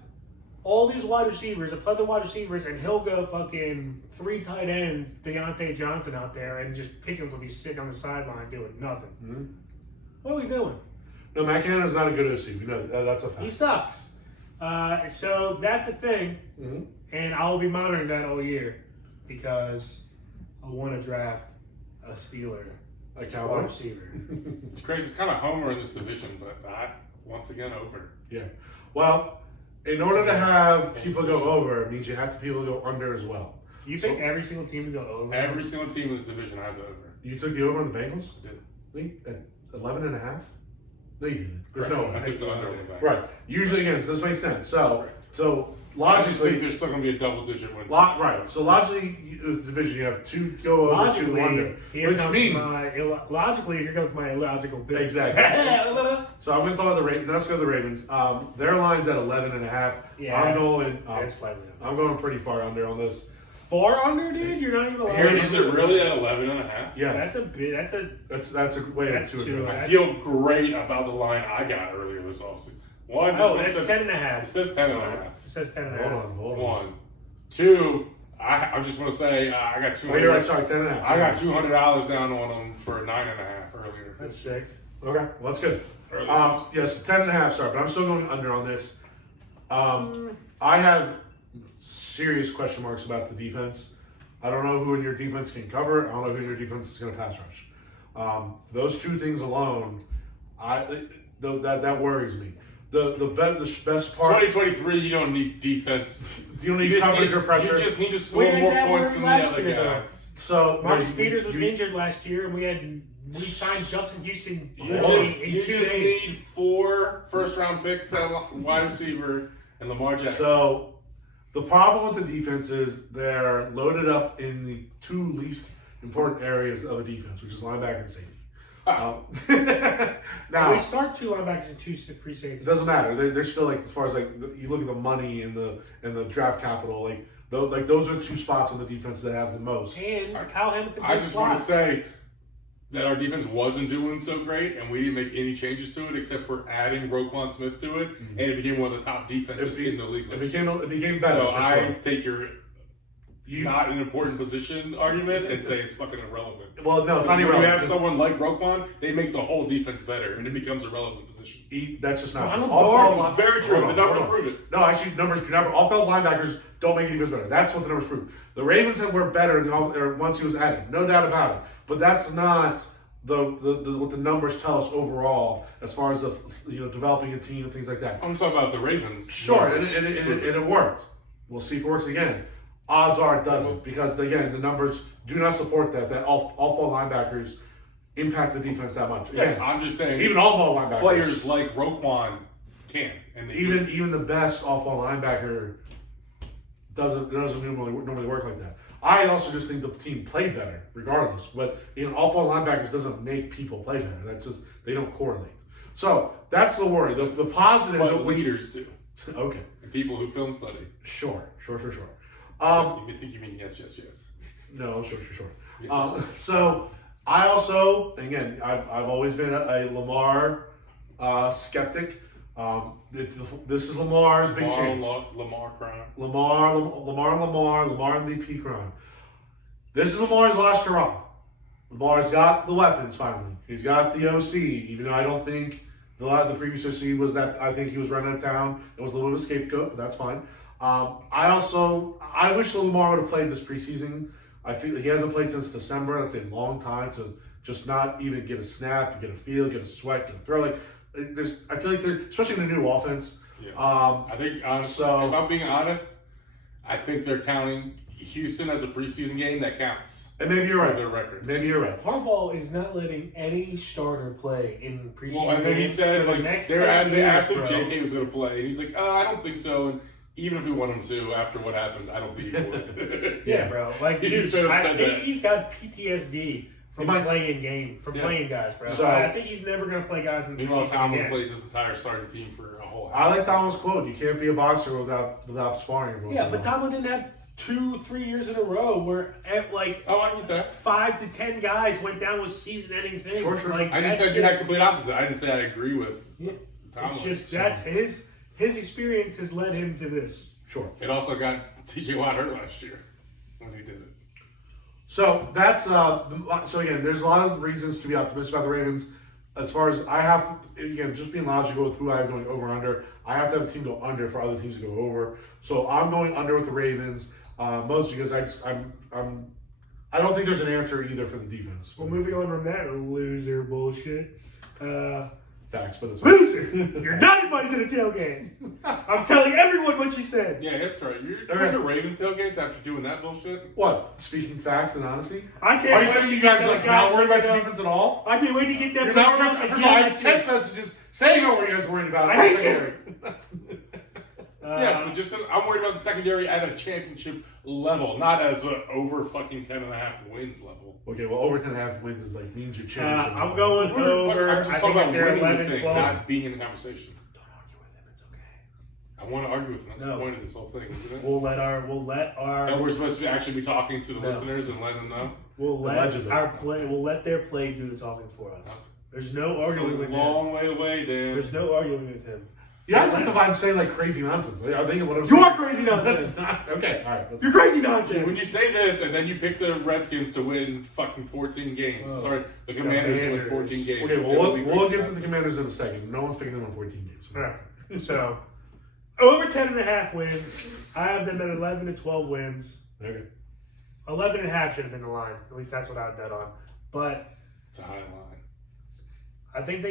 all these wide receivers, a plethora of wide receivers, and he'll go fucking 3 tight ends, Deontay Johnson out there, and just pick him until he's sitting on the sideline doing nothing. Mm-hmm. What are we doing? No, Matt Canada's not a good OC. We know that's a fact. He sucks. So that's a thing, and I'll be monitoring that all year because I want to draft a Steeler, a Cowboy wide receiver. It's crazy. It's kind of homer in this division, but once again over. Yeah. Well, in order to have people go over, it means you have to people go under as well. You pick every single team to go over? Every single team in this division, I have the over. You took the over on the Bengals? I did. Wait, at 11.5? No, you didn't. There's Correct. no way. I took the under on the Bengals. Right. Usually, again, so this makes sense. So I just logically, think there's still going to be a double-digit win. right. So logically, the division you have 2 go over, 2 under, which means logically here comes my illogical pick. exactly. So I'm going to talk about the Ravens. Let's go to the Ravens. Their line's at 11.5. Yeah, I'm going. That's slightly under. I'm going pretty far under on this. Far under, dude? You're not even allowed. Is it really at 11.5? Yes. That's a way that's too too- aggressive. I feel great about the line I got earlier this offseason. One, that's says, 10.5. It says 10.5. It says 10.5. Hold on. 1. 2, I just want to say I got $200. Oh, you're right. Sorry, 10.5. I got $200 down on them for 9.5 earlier. That's sick. Okay, well that's good. Early Yes, 10.5. Sorry, but I'm still going under on this. I have serious question marks about the defense. I don't know who in your defense can cover. I don't know who in your defense is going to pass rush. Those 2 things alone, that worries me. The best part. 2023, you don't need defense. You don't need coverage or pressure. You just need to score more points than the other guys. So Marcus Peters was injured last year, and we signed Justin Houston. You just need 4 first-round picks at wide receiver and Lamar Jackson. So the problem with the defense is they're loaded up in the 2 least important areas of a defense, which is linebacker and safety. Now we start 2 linebackers and 2 free safeties. it doesn't matter. They're still like, as far as like you look at the money and the draft capital, like those are 2 spots on the defense that have the most. And Kyle Hamilton. I just want to say that our defense wasn't doing so great, and we didn't make any changes to it except for adding Roquan Smith to it, and it became one of the top defenses in the league. It became better. So for I sure. take your not an important position argument and say it's fucking irrelevant. Well, no, it's not When irrelevant. you have someone like Roquan, they make the whole defense better, and it becomes a relevant position. That's just not Ronald true. Darby. Very true. Hold on, The numbers hold on. prove it. No, actually, numbers do not. All-field linebackers don't make defense better. That's what the numbers prove. The Ravens were better than once he was added, no doubt about it. But that's not what the numbers tell us overall, as far as developing a team and things like that. I'm talking about the Ravens. Sure, and it worked. We'll see if it works again. Odds are it doesn't, because again, the numbers do not support that off-ball linebackers impact the defense that much. Yes, Again, I'm just saying. even all-ball linebackers, players like Roquan can, and they do. even the best off-ball linebacker doesn't normally work like that. I also just think the team played better, regardless. But off-ball linebackers doesn't make people play better. That's just they don't correlate. So that's the worry. The positive. But leaders do. Okay. And people who film study. Sure. You think you mean yes. No, sure. Yes. So I also, again, I've always been a Lamar skeptic. This is Lamar's big chance. Lamar crown. Lamar MVP crown. This is Lamar's last hurrah. Lamar's got the weapons finally. He's got the OC, even though I don't think the previous OC was that. I think he was running out of town. It was a little bit of a scapegoat, but that's fine. I wish Lamar would have played this preseason. I feel he hasn't played since December. That's a long time to just not even get a snap, get a feel, get a sweat, get a throw. I feel like they're, especially in the new offense. Yeah. I think honestly, So- if I'm being honest, I think they're counting Houston as a preseason game that counts. And maybe you're for right. their record. Maybe you're right. Harbaugh is not letting any starter play in preseason. Well, and then he games said, for the like, next they 10 asked years, if bro. JK was going to play, and he's like, I don't think so. And even if we want him to, after what happened, I don't think he would. Yeah, bro. Like, He dude, straight up I said think that. he's got PTSD from might- playing guys, bro. So- I think he's never going to play guys in the Meanwhile, preseason Tomlin again. plays his entire starting team for a whole I like Tomlin's quote. You can't be a boxer without sparring. every once Yeah, in a but while. Tomlin didn't have 2-3 years in a row where Oh, I get that. 5 to 10 guys went down with season-ending things. Sure. Like, I just that said you shit- had complete opposite. I didn't say I agree with Yeah. Tomlin. It's just that's his experience has led him to this. Sure. It also got TJ Watt hurt last year when he did it. So that's so again, there's a lot of reasons to be optimistic about the Ravens. As far as I have to, again, just being logical with who I have going over under, I have to have a team go under for other teams to go over. So I'm going under with the Ravens, mostly because I don't think there's an answer either for the defense. Well, moving on from that loser bullshit. Facts, but it's Loser! You're not invited to the tailgate. I'm telling everyone what you said. Yeah, that's right. You're Okay. going to Raven tailgates after doing that bullshit? What? Speaking facts and honesty? I can't Are you wait saying to you get guys are those like not worried about your you know, defense at all? I can't wait to get them. You're not worried about. again First of all, I have like text this. messages saying what you guys worried about. I hate you. Yes, but just I'm worried about the secondary at a championship level, not as a over fucking 10.5 wins level. Okay, well, over 10.5 wins is like means you're championship. I'm going over. I'm just I talking think about they're winning 11, the thing, 12. not being in the conversation. Don't argue with them. It's okay. I want to argue with them. That's No. the point of this whole thing, isn't it? We'll let our And we're supposed to actually be talking to the No. listeners and letting them know. Allegedly. we'll let their play do the talking for us. There's no It's arguing a with him. long way away, Dan. There's no arguing with him. You guys like to I'm saying like crazy nonsense. I think what I'm You are crazy nonsense. That's not okay. All right. That's You're crazy When nonsense. you say this and then you pick the Redskins to win fucking 14 games. Oh. Sorry, the Commanders to win Commanders. 14 games. okay. That Well, would be we'll crazy get to the nonsense. Commanders in a second. No one's picking them on 14 games. All right. So, over 10.5 wins. I have them at 11 to 12 wins. Okay. 11.5 should have been the line. At least that's what I would bet on. But It's a high line. I think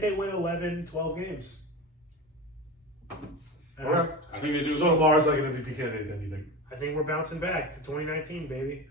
they win 11, 12 games. And Okay. I think they do. So Lamar's like an MVP candidate then, you think? I think we're bouncing back to 2019, baby.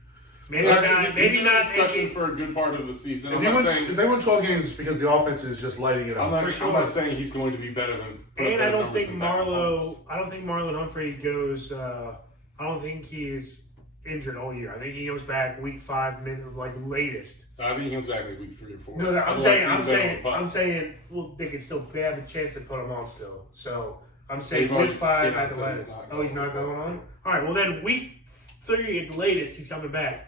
Maybe I not. think Maybe it's not. a discussion for a good part of the season. If, I'm you not win, saying if they win 12 games, it's because the offense is just lighting it I'm up. not, For I'm not sure. saying he's going to be better than. And I don't numbers think than Mac Mahomes. I don't think Marlon Humphrey goes. I don't think he's injured all year. I think he goes back week 5, like latest. I think he comes back like week 3 or 4. No, I'm Otherwise, saying, he's I'm better saying, on punt. I'm saying. Well, they can still. They have a chance to put him on still. So I'm saying They've already week 5 came out at the and said latest. he's not Oh, he's not going going on. on. All right. Well, then week 3 at the latest, he's coming back.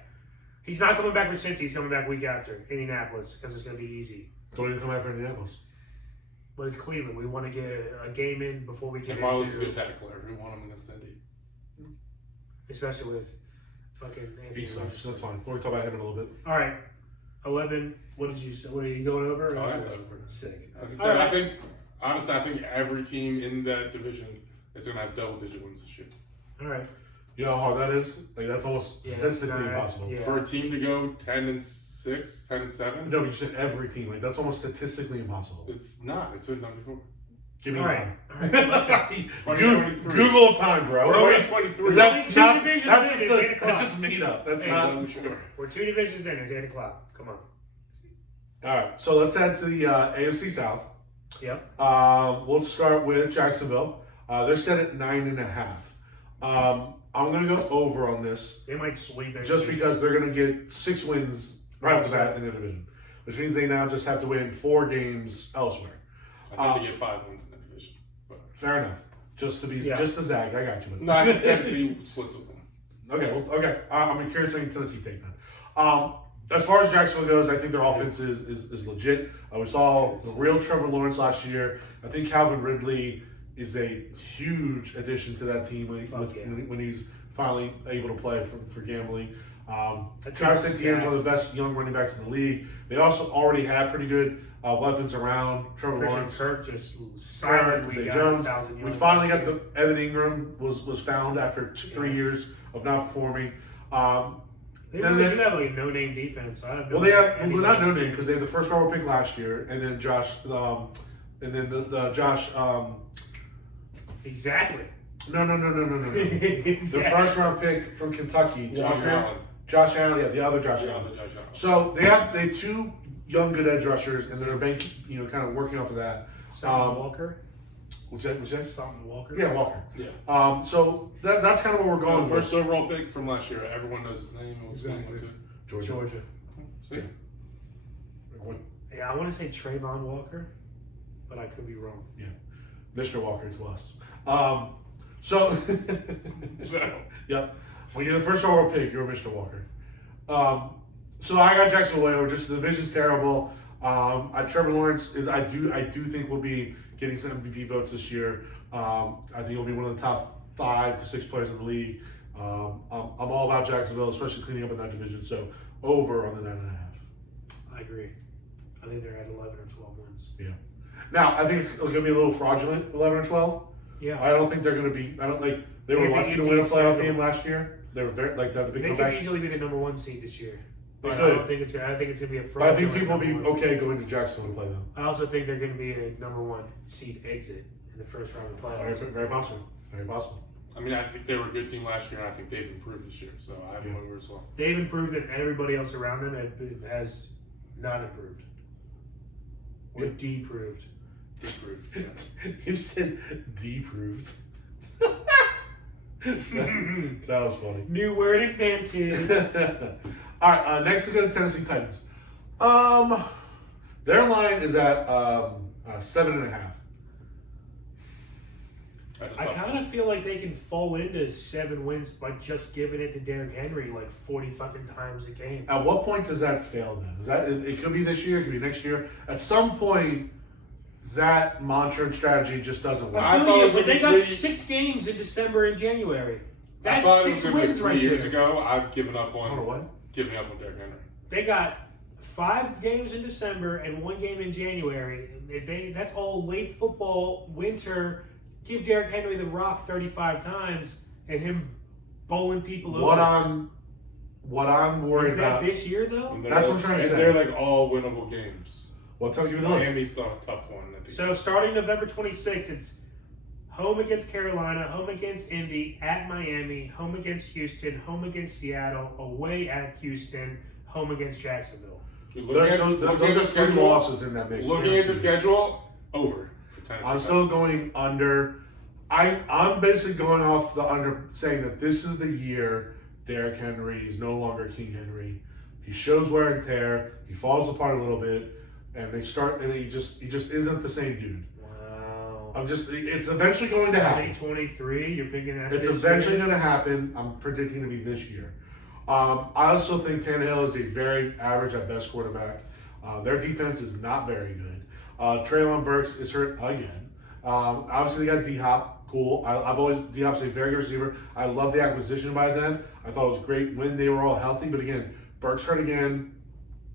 He's not coming back for Cincy. He's coming back week after Indianapolis because it's going to be easy. Don't even come after Indianapolis. But it's Cleveland. We want to get a game in before we get And Marlon's a into, good tackler. We want him against Indy. especially with fucking Anthony He sucks. Richardson. That's fine. We'll talk about him in a little bit. All right, 11. What did you say? What are you going over? Oh, I have that over. Sick. Like I said, All right. I think, honestly, I think every team in that division is going to have double-digit wins this year. All right. You know how hard that is? Like that's almost Yeah, statistically that's- impossible. yeah. For a team to go 10-6, 10-7, No, but you said every team. Like that's almost statistically impossible. it's not. It's been done before. Give me All right. time. All right. Let's go. Google time, bro. We're Wait, 2023. is that Only two not? divisions That's in, just it's 8 o'clock. that's just made up. That's Hey, not. I'm sure. We're 2 divisions in. It's 8 o'clock. Come on. All right, so let's head to the AFC South. Yep. We'll start with Jacksonville. They're set at 9.5. I'm gonna go over on this They might sweep it. just because they're gonna get 6 wins right off the bat in the division, which means they now just have to win 4 games elsewhere. I think they get 5 wins in the division. But Fair enough. Just to zag. I got you. no, I think Tennessee splits with them. Okay, well, okay. I'm curious on Tennessee take that. As far as Jacksonville goes, I think their offense is legit. We saw the real Trevor Lawrence last year. I think Calvin Ridley is a huge addition to that team when he's finally able to play for gambling. Travis Etienne's one of the best young running backs in the league. They also already had pretty good weapons around Trevor Christian Lawrence. Kirk just Zay silently got Jones. 1,000 We yards. finally got the Evan Ingram was found after 3 years of not performing. They Then really they- do have like a no-name defense. I have no Well, they have idea. well, not no name because they had the first round pick last year, and then Josh, and then the Josh. Exactly. No. The first round pick from Kentucky, Josh Allen. Josh Allen, yeah, the other Josh Yeah, Allen. the Josh Allen. So they have 2 young good edge rushers, and they're kind of working off of that. Solomon Walker. What's that? Solomon Walker. Yeah, Walker. Yeah. So that's kind of what we're going First with. overall pick from last year. Everyone knows his name. And what's Exactly. going on to. Georgia. See? What? Yeah, I want to say Trayvon Walker, but I could be wrong. Yeah, Mr. Walker to us. So, yep. When you're the first overall pick, you're Mr. Walker. So I got Jacksonville way over. Just the division's terrible. Trevor Lawrence is. I do think will be getting some MVP votes this year. I think he'll be one of the top 5 to 6 players in the league. I'm all about Jacksonville, especially cleaning up in that division. So over on the 9.5. I agree. I think they're at 11 or 12 wins. Yeah. Now I think it's going to be a little fraudulent, 11 or 12. Yeah. I don't think they're going to be. I don't like. They were lucky to win a playoff game last year. They were very like that. The big They comeback. could easily be the number 1 seed this year. They But could. I think it's going to be a But fraud. I think people will be okay going to Jacksonville to play them. I also think they're going to be a number 1 seed exit in the first round of Very, playoffs. very possible. Very possible. I mean, I think they were a good team last year, and I think they've improved this year. So I have them over as well. They've improved, and everybody else around them has not improved. Or Yeah. deproved. Improved. Yeah. You said deproved. That was funny. New word invented. All right, next we go to Tennessee Titans. Their line is at 7.5. That's a I tough kind of feel like they can fall into 7 wins by just giving it to Derrick Henry like 40 fucking times a game. At what point does that fail then? Is that it could be this year, it could be next year. At some point, that mantra and strategy just doesn't work. I I thought it was but they gonna got be 6 games in December and January. I That's thought it was 6 gonna be wins 3 right years there. ago. I've given up Hold on, on what? giving up on Derrick Henry. They got 5 games in December and 1 game in January. That's all late football, winter. Give Derrick Henry the rock 35 times and him bowling people What over. I'm worried Is that about. this year though? And That's what I'm trying to and say. They're like all winnable games. Well, tell you the list. Miami's still a tough one. I think. So starting November 26th, it's home against Carolina, home against Indy, at Miami, home against Houston, home against Seattle, away at Houston, home against Jacksonville. Those are 3 losses in that mix. Looking at the schedule, over for Tennessee. I'm still Titans. going under. I'm basically going off the under, saying that this is the year Derrick Henry is no longer King Henry. He shows wear and tear. He falls apart a little bit, and he just isn't the same dude. Wow. It's eventually going to happen. 2023, you're picking that. It's this eventually year? going to happen. I'm predicting to be this year. I also think Tannehill is a very average at best quarterback. Their defense is not very good. Treylon Burks is hurt again. Obviously, they got D-Hop. Cool. D-Hop's a very good receiver. I love the acquisition by them. I thought it was great when they were all healthy. But again, Burks hurt again.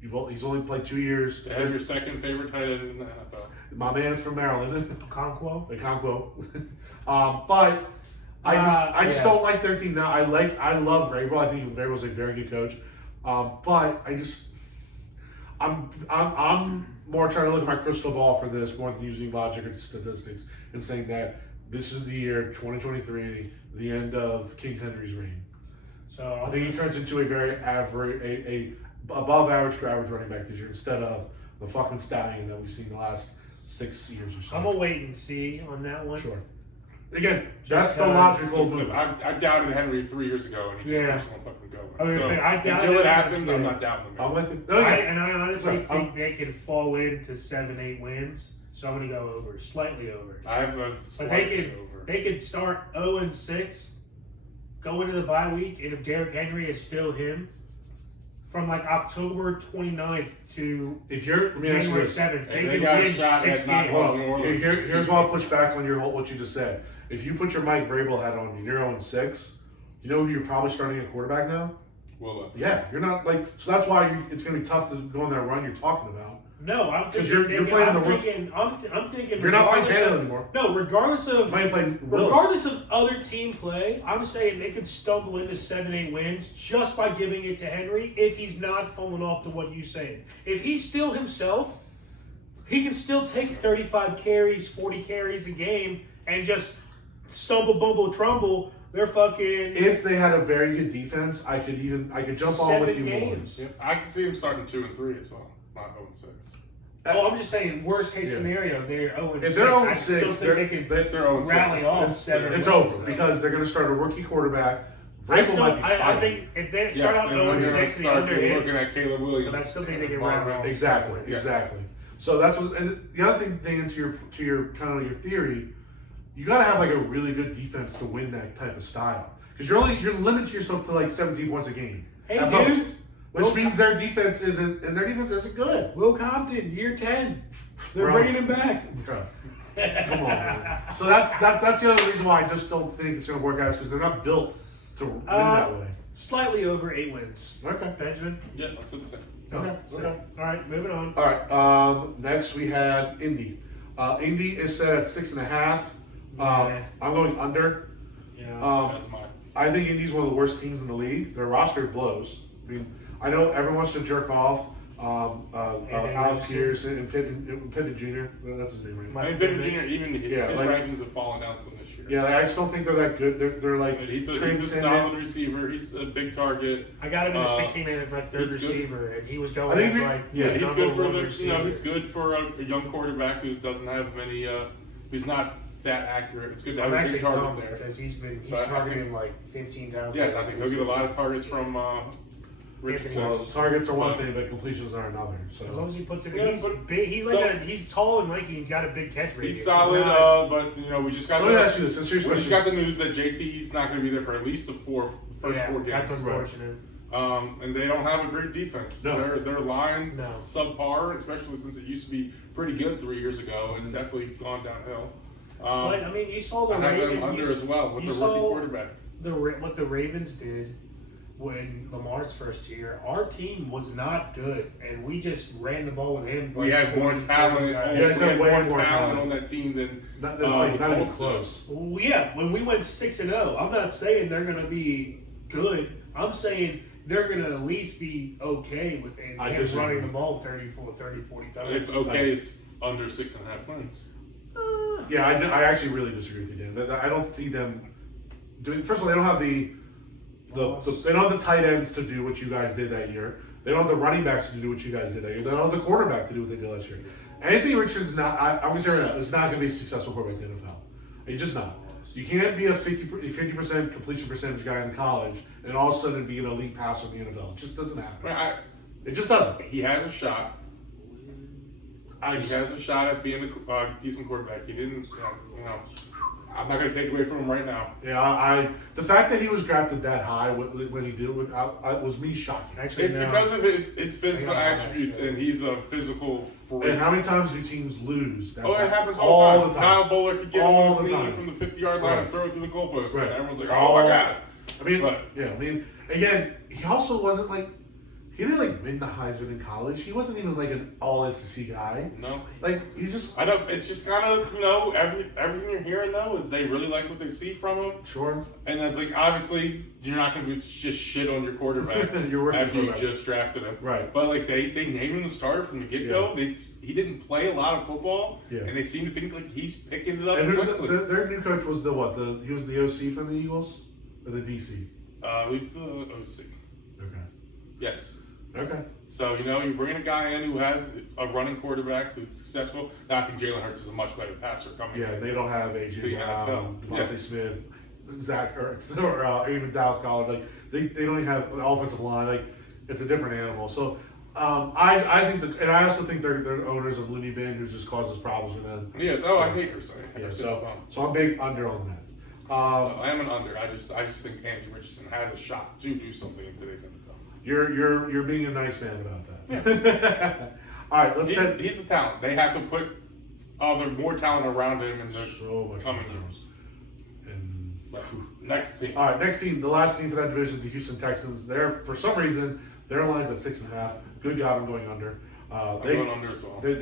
He's only played 2 years. They have your second favorite tight end in the NFL. My man's from Maryland. Conquo. The Conquo. But I just don't like their team now. I love Vrabel. I think Vrabel's a very good coach. But I'm more trying to look at my crystal ball for this more than using logic or statistics and saying that this is the year 2023, the end of King Henry's reign. So I think he turns into a very average, a above average to average running back this year instead of the fucking stallion that we've seen the last 6 years or so. I'm gonna wait and see on that one. Sure. Again, Just that's the because- logical move. I doubted Henry 3 years ago, and he just Yeah. keeps on fucking going. I was gonna say, I doubted until him, it happens, I'm yeah. not doubting him. I'm with you. I honestly Right, think they could fall into 7-8 wins. So I'm gonna go over, slightly over. I have a But slightly over. they could start 0-6, go into the bye week, and if Derrick Henry is still him, from like October 29th to If you're, let me ask you January this. 7th, And they they could got a win shot 6 at not games. going- Well, here's why I'll push back on what you just said. If you put your Mike Vrabel hat on, you're 0-6. You know who you're probably starting at quarterback now? Well, Yeah, you're not like. So that's why it's going to be tough to go on that run you're talking about. No, I'm 'Cause thinking. you're playing I'm the rook- thinking. I'm thinking. You're not playing regardless Tannehill of- anymore. No, regardless of You might play Willis. regardless of other team play, I'm saying they could stumble into 7-8 wins just by giving it to Henry if he's not falling off to what you saying. If he's still himself, he can still take 35 carries, 40 carries a game and just stumble, bumble, trumble. They're fucking If they had a very good defense, I could jump on with 7 you more. games. yeah, I can see him starting 2 and 3 as well, not 0-6. Oh, I'm just saying, worst case Yeah. scenario, they're 0-6. If they're I still 0-6, think they could They're 0-6. rally off It's 7 it's wins, over though. because they're going to start a rookie quarterback. Vrabel might be I fine. think if they start out and then 0-6 you're and the under you're hits, looking at Caleb Williams. but I still think they get Marvin. round. Exactly, Yes. exactly. So that's what, and the other thing, Dan, to your kind of your theory, you got to have like a really good defense to win that type of style because you're limiting yourself to like 17 points a game Hey, at dude. most, which means their defense isn't good. Will Compton, year 10. They're Bro. bringing him back. Bro, come on, man. So that's the other reason why I just don't think it's going to work out because they're not built to win that way. Slightly over 8 wins. Okay. Benjamin? Yeah, that's what they say. Okay. So, all right, moving on. All right. Next we have Indy. Indy is set at 6.5. Yeah. I'm going under. Yeah. That's mine. I think Indy's one of the worst teams in the league. Their roster blows. I mean, I know everyone wants to jerk off. Alex Pierce and Pittman Jr. Well, that's his name, right? I mean, Pittman Jr. even his like- rankings have fallen down some this year. Yeah, I just don't think they're that good. They're like But he's a transcendent. solid receiver. He's a big target. I got him in the 16-man as my third he's good. receiver, and he was I going think as we- like yeah, He's number good for one the receiver. he's good for a young quarterback who doesn't have many who's not that accurate. It's good to have I'm a actually big target bummed there. because he's So I targeting think- like 15 times. Yeah, I think he'll get a lot of targets from Richardson. Well, targets are one thing, but completions are another. As long So as he puts it, Yeah, he's but- big. He's so- like he's tall and lanky. He's got a big catch radius. He's solid, not- but we just got let me ask you this: since you're we just got the news that JT's not going to be there for at least the first yeah, four games. that's unfortunate. And they don't have a great defense. No. Their line's No. subpar, especially since it used to be pretty good 3 years ago, and it's definitely gone downhill. But I mean, you saw the I have them Ravens under as well with you the rookie saw quarterback. what the Ravens did when Lamar's first year. Our team was not good, and we just ran the ball with him. We like had more 20, talent. 30 guys. Yeah, We it's had way more more talent talent. on that team than that's like the not even Colts close. Well, yeah, when we went 6-0, I'm not saying they're going to be good. I'm saying they're going to at least be okay with it I and disagree. running the ball 30, 40 times. If okay is under 6.5 wins. Yeah, I actually really disagree with you, Dan. I don't see them doing. First of all, they don't have they don't have the tight ends to do what you guys did that year. They don't have the running backs to do what you guys did that year. They don't have the quarterback to do what they did last year. Anthony Richardson's not. I'm going to say right now, it's not going to be a successful quarterback in the NFL. It's just not. You can't be a 50% completion percentage guy in college and all of a sudden be an elite passer in the NFL. It just doesn't happen. It just doesn't. He has a shot. He has a shot at being a decent quarterback. He didn't, I'm not going to take away from him right now. Yeah, the fact that he was drafted that high when he did was me shocking. Actually, It's no. because of his physical I got attributes, that. and he's a physical freak. And how many times do teams lose? It happens all the time. Kyle Bowler could get All on his the knee time. from the 50-yard line Right. and throw it to the goalpost, Right. and everyone's like, "Oh my god!" I mean, But- again, he also wasn't like he didn't like win the Heisman in college. He wasn't even like an all SEC guy. No, Like he just I don't. It's just kind of everything you're hearing though is they really like what they see from him, sure. and that's like obviously you're not going to just shit on your quarterback You're working after you for just drafted him, Right. But like they named him the starter from the get go. He didn't play a lot of football, Yeah. and they seem to think like he's picking it up And quickly. their new coach was he was the OC from the Eagles or the DC. Leave the OC. Okay. Yes. Okay. So, you're bringing a guy in who has a running quarterback who's successful. Now, I think Jalen Hurts is a much better passer coming Yeah, they don't have To AJ the Brown, NFL. Devontae Yes. Smith, Zach Ertz, or even Dallas Collins. Like they don't even have an offensive line. Like it's a different animal. So I think and I also think they're owners of Looney Bin who just causes problems for them. Yes. Oh, I hate her. So, Yeah, so I'm big under on that. So I am an under. I just think Andy Richardson has a shot to do something in today's NFL. You're being a nice man about that. All right, let's head. He's a talent. They have to put more talent around him in the So much coming more years. And Next team. all right, next team, the last team for that division, the Houston Texans. They're for some reason their line's at 6.5. Good God, I'm going under. I'm going under as well. I think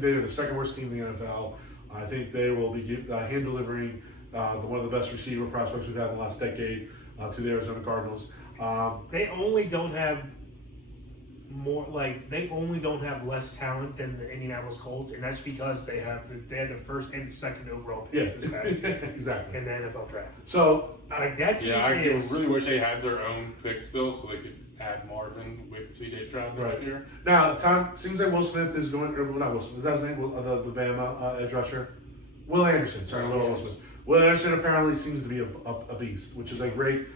they're the second worst team in the NFL. I think they will be hand delivering one of the best receiver prospects we've had in the last decade to the Arizona Cardinals. They only don't have less talent than the Indianapolis Colts, and that's because they had the first and second overall Yeah, picks this past year exactly. in the NFL draft. So Like that team Yeah, I is really wish they had their own pick still, so they could add Marvin with CJ Stroud next Right. year. now, Tom seems like Will Smith is going. Or not Will Smith. Is that his name? The Bama edge rusher, Will Anderson. Sorry, Will Smith. Will Anderson apparently seems to be a beast, which is a great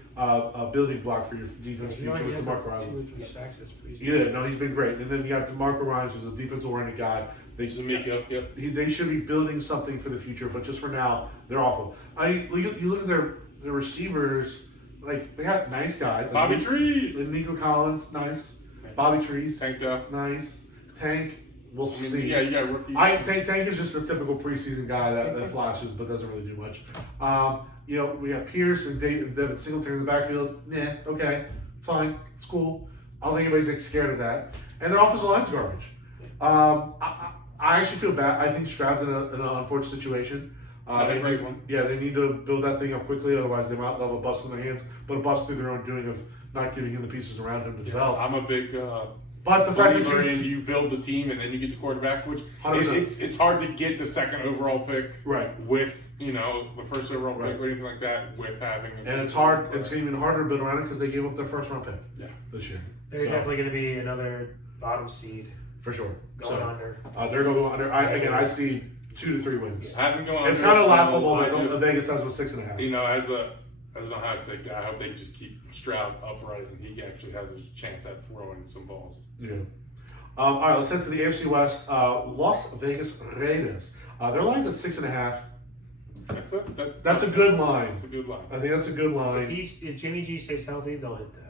building block for your defense You know, future he with has DeMarco like 2 or Ryans. 3 sacks this preseason. Yeah, no, he's been great. And then you got DeMarco Ryans, who's a defensive-oriented guy. They should be building something for the future, but just for now, they're awful. You look at their receivers, like they got nice guys. Bobby Trees. Like Nico Collins, nice. Bobby Trees, Tank Dell. nice. Tank, we'll I mean, see. yeah, you got rookies. Tank is just a typical preseason guy that flashes but doesn't really do much. We got Pierce and Devin Singletary in the backfield. Okay, it's fine, it's cool. I don't think anybody's like scared of that. And their offensive line's garbage. I actually feel bad. I think Stroud's in an unfortunate situation. Not a great one. Yeah, they need to build that thing up quickly, otherwise they might have a bust in their hands, but a bust through their own doing of not giving him the pieces around him to develop. I'm a big But the fact believer that in you build the team and then you get the quarterback, which 100%. it's hard to get the second overall pick Right. with the first overall Right. pick or anything like that with having. And it's hard. It's even harder to build around it because they gave up their first round pick. Yeah. This year. They're So, definitely going to be another bottom seed for sure. going under. They're going to go under. I see 2 to 3 wins. Having going It's under kind of is laughable I that just, Vegas has with 6.5. as an Ohio State guy, I hope they just keep Stroud upright and he actually has a chance at throwing some balls. Yeah. All right, let's head to the AFC West. Las Vegas Raiders. Their line's at 6.5. That's a good line. That's a good line. I think that's a good line. If Jimmy G stays healthy, they'll hit that.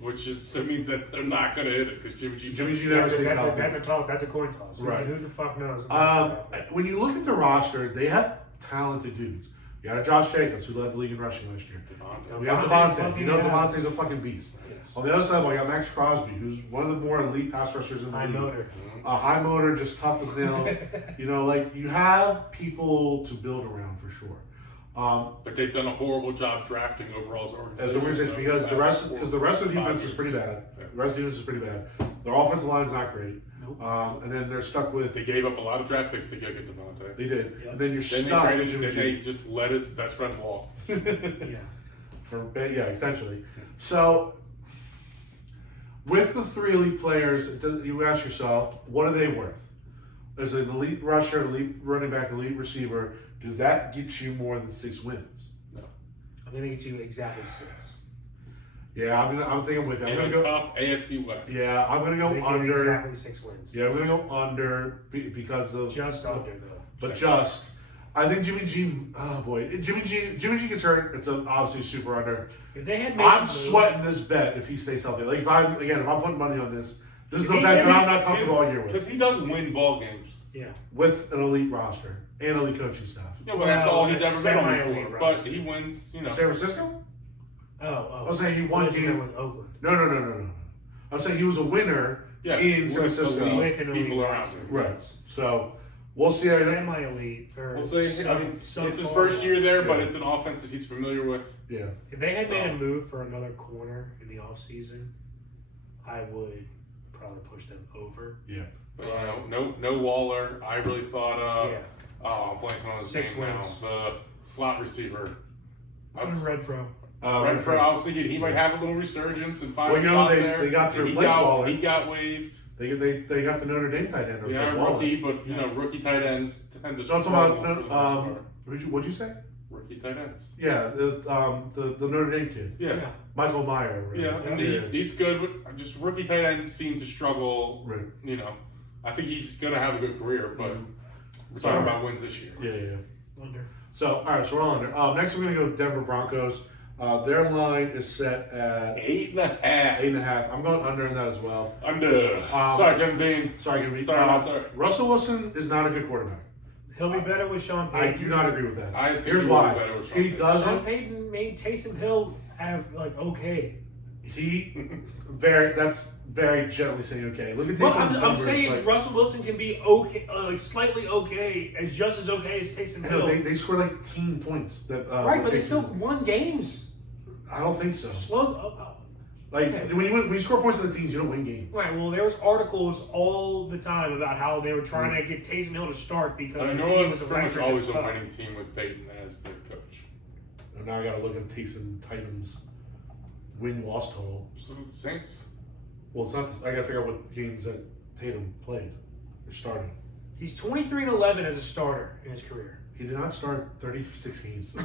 Which means that they're not going to hit it because Jimmy G never stays healthy. That's a coin toss. Right. Who the fuck knows? When you look at the roster, they have talented dudes. You got a Josh Jacobs, who led the league in rushing last year. We have Devontae. You know Devontae's a fucking beast. Yes. On the other side, we got Max Crosby, who's one of the more elite pass rushers in the High league. motor. High motor, just tough as nails. You have people to build around for sure. But they've done a horrible job drafting overall As a organization, because the rest of the defense is pretty bad. Yeah. The rest of the defense is pretty bad. Their offensive line's not great. Nope. And then they're stuck with. They gave up a lot of draft picks to go get Devontae. They did. Yeah. And then you're Then they stuck. traded. Jimmy Then G. they just let his best friend walk. Yeah. Essentially. So, with the 3 elite players, you ask yourself, what are they worth? There's an elite rusher, elite running back, elite receiver. Does that get you more than 6 wins? I think they get you exactly 6. Yeah, I'm thinking with it. I'm In gonna a go. tough AFC West. Yeah, I'm gonna They go get you under. exactly 6 wins. Yeah, I'm gonna go under because of Just under though. But just, I think Jimmy G. Oh boy, Jimmy G gets hurt. It's obviously super under. If they had made I'm a move- sweating this bet if he stays healthy. Like if I'm putting money on this, this is If a he bet said that I'm not comfortable all year Because with. he does win ball games. Yeah. With an elite roster and elite coaching staff. Yeah, well, that's Well, all he's it's ever been on semi-elite before. roster. But he wins, San Francisco? Oh. I was saying he won What did you game. do with Oakland? No. I'm saying he was a winner Yes, in San with Francisco. elite With an elite people around roster. him. Right. So we'll see. How Semi-elite. Or We'll say, it's his first year there, but it's an offense that he's familiar with. Yeah. If they had made a move for another corner in the offseason, I would probably push them over. Yeah. But no Waller. I really thought. Yeah. I'm blanking on his 6 name now. wins. The slot receiver. Renfro. Renfro. I was thinking he might have a little resurgence and find Well, a you know, spot they- there. they got to And replace Waller. He got waived. They got the Notre Dame tight end. Yeah, replace Waller. rookie, but rookie tight ends tend to No, I'm struggle talking for the most about part. what'd you say? Rookie tight ends. Yeah, the Notre Dame kid, Yeah. Michael Meyer. Right? Yeah, and he's good. But just rookie tight ends seem to struggle. Right. I think he's gonna have a good career, but we're talking about wins this year. Yeah. Under. So all right, so we're all under. Next we're gonna go Denver Broncos. Their line is set at 8.5. 8.5. I'm going under in that as well. Under. Sorry, Kevin Bean. Sorry, gonna be. Sorry, not sorry. Russell Wilson is not a good quarterback. He'll be better with Sean I Payton. do not agree with that. I think Here's he will be why. better with Sean He Payton. doesn't. Sean Payton made Taysom Hill have okay. That's very gently saying okay. Look at Well, Taysom's I'm numbers, saying like, Russell Wilson can be okay, slightly okay, just as okay as Taysom Hill. they scored like 10 points. That right, but they Taysom- still won games. I don't think so. Slow. Like Okay. when you score points in the teams, you don't win games. Right. Well, there was articles all the time about how they were trying to get Taysom Hill to start because I mean, he New Orleans was is a pretty much record always as a fuck. winning team with Peyton as their coach. And now I got to look at Taysom Titans win-loss total. So the Saints. Well, it's not. I got to figure out what games that Tatum played or started. He's 23-11 as a starter in his career. He did not start 36 games.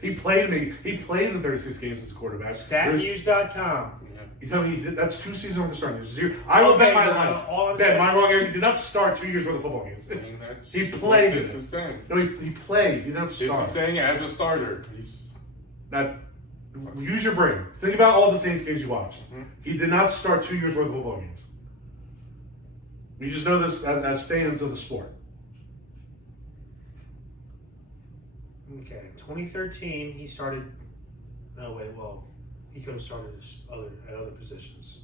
He played in the 36 games as a quarterback. Statnews.com. You tell me that's 2 seasons worth of starting. Zero. I will bet my life. Bet my wrong. He did not start 2 years worth of football games. He played. This is saying. No, he played. He did not start. This is saying as a starter. He's not. Use your brain. Think about all the Saints games you watched. Mm-hmm. He did not start 2 years worth of football games. We just know this as fans of the sport. Okay, 2013 he started. No wait, well, he could have started at other positions.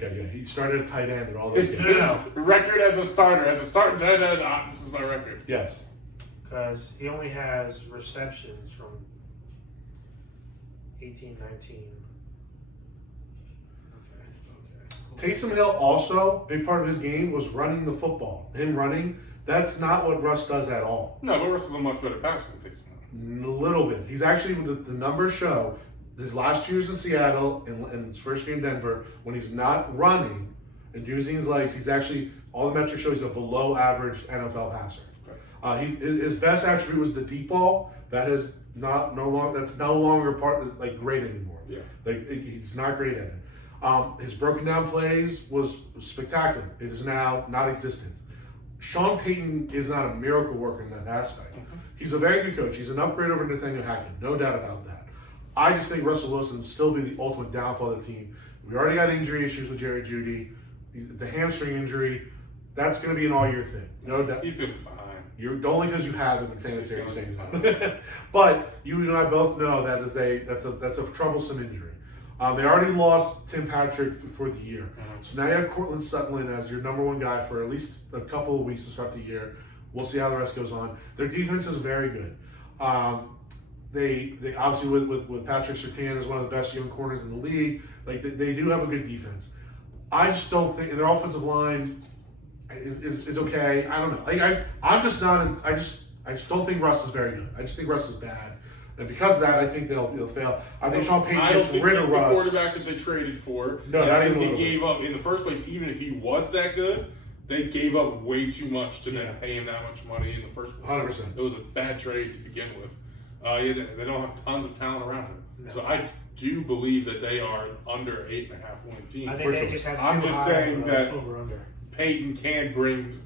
Okay, yeah, he started at tight end and all those It's games. his record as a starter. As a starting tight end, this is my record. Yes. Because he only has receptions from 18, 19. Okay. Taysom Hill also, big part of his game was running the football. Him running, that's not what Russ does at all. No, but Russ is a much better passer than Taysom Hill. A little bit. He's actually, the numbers show, his last 2 years in Seattle and his first year in Denver, when he's not running and using his legs, he's actually, all the metrics show he's a below average NFL passer. His best attribute was the deep ball. That's no longer great anymore. Yeah. He's not great at it. His broken down plays was spectacular. It is now not existent. Sean Payton is not a miracle worker in that aspect. Mm-hmm. He's a very good coach. He's an upgrade over Nathaniel Hackett, no doubt about that. I just think Russell Wilson will still be the ultimate downfall of the team. We already got injury issues with Jerry Jeudy. It's a hamstring injury. That's going to be an all-year thing. No doubt. He's going to be fine. You're only because you have him in fantasy. Are you saying that? But you and I both know that's a troublesome injury. They already lost Tim Patrick for the year, so now you have Cortland Sutton as your number 1 guy for at least a couple of weeks to start the year. We'll see how the rest goes on. Their defense is very good. They obviously with Patrick Surtain as one of the best young corners in the league. They do have a good defense. I just don't think their offensive line is okay. I don't know. I just don't think Russ is very good. I just think Russ is bad, and because of that, I think they'll fail. I think Sean Payton I don't gets think rid he's of the Russ. quarterback that they traded for. No, not even a little they gave up in the first place. Even if he was that good, they gave up way too much to then pay him that much money in the first place. 100%. It was a bad trade to begin with. They don't have tons of talent around him. No. So I do believe that they are under 8.5 win team. I think they just have I'm just saying that over under. Peyton can bring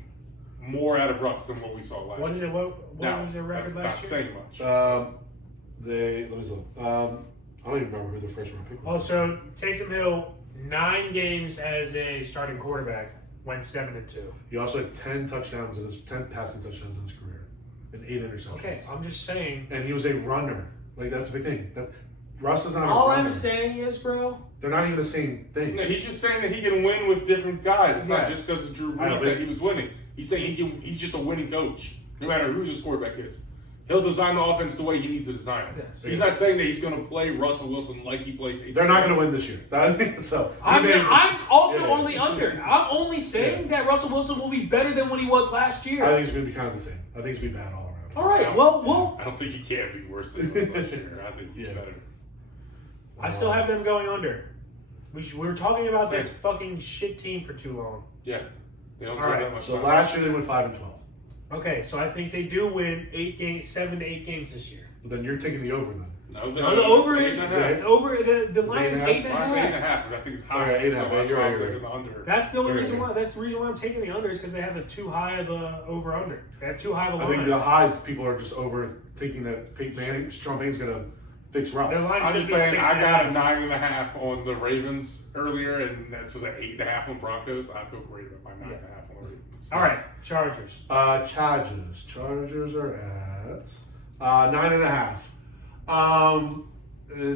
more out of Russ than what we saw last year. What was their record that's last not year? saying much. Let me look. I don't even remember who their first round pick was. Also, Taysom Hill, 9 games as a starting quarterback, went 7-2. He also had 10 touchdowns 10 passing touchdowns in his career, and 8 interceptions. Okay, I'm just saying. And he was a runner. That's a big thing. Russ is not All a runner. I'm saying is, bro. They're not even the same thing. No, he's just saying that he can win with different guys. It's not Yeah. just because of Drew I don't Brees that think- he was winning. He's saying he's just a winning coach, no matter who his quarterback is. He'll design the offense the way he needs to design it. Yes. He's not saying that he's going to play Russell Wilson like he played Taysom. They're not going to win this year. So I'm also on the under. I'm only saying that Russell Wilson will be better than what he was last year. I think it's going to be kind of the same. I think it's going to be bad all around. All right, well, I don't think he can be worse than he was last year. I think he's better. I still have them going under. We were talking about this fucking shit team for too long. Yeah. They don't All have right. that much So time. last year they went 5-12. Okay, so I think they do win 7 to 8 games this year. But then you're taking the over then. No, No, the over it's is 8.5. the line is 8.5. Mine's 8.5, I think it's high. Okay, 8.5, So that's you're why right, I'm you're taking the under. That's the only Right, reason right. why. That's the reason why I'm taking the under is because they have a too high of a over under. They have too high of a I think line. the highs people are just overthinking that Sean Payton's going to fix Russ. Their line I'm should just be saying, I got a 6.5. 9.5 on the Ravens earlier, and that says an 8.5 on Broncos. I feel great about my 9.5 on the Ravens. All right, Chargers. Chargers are at 9.5.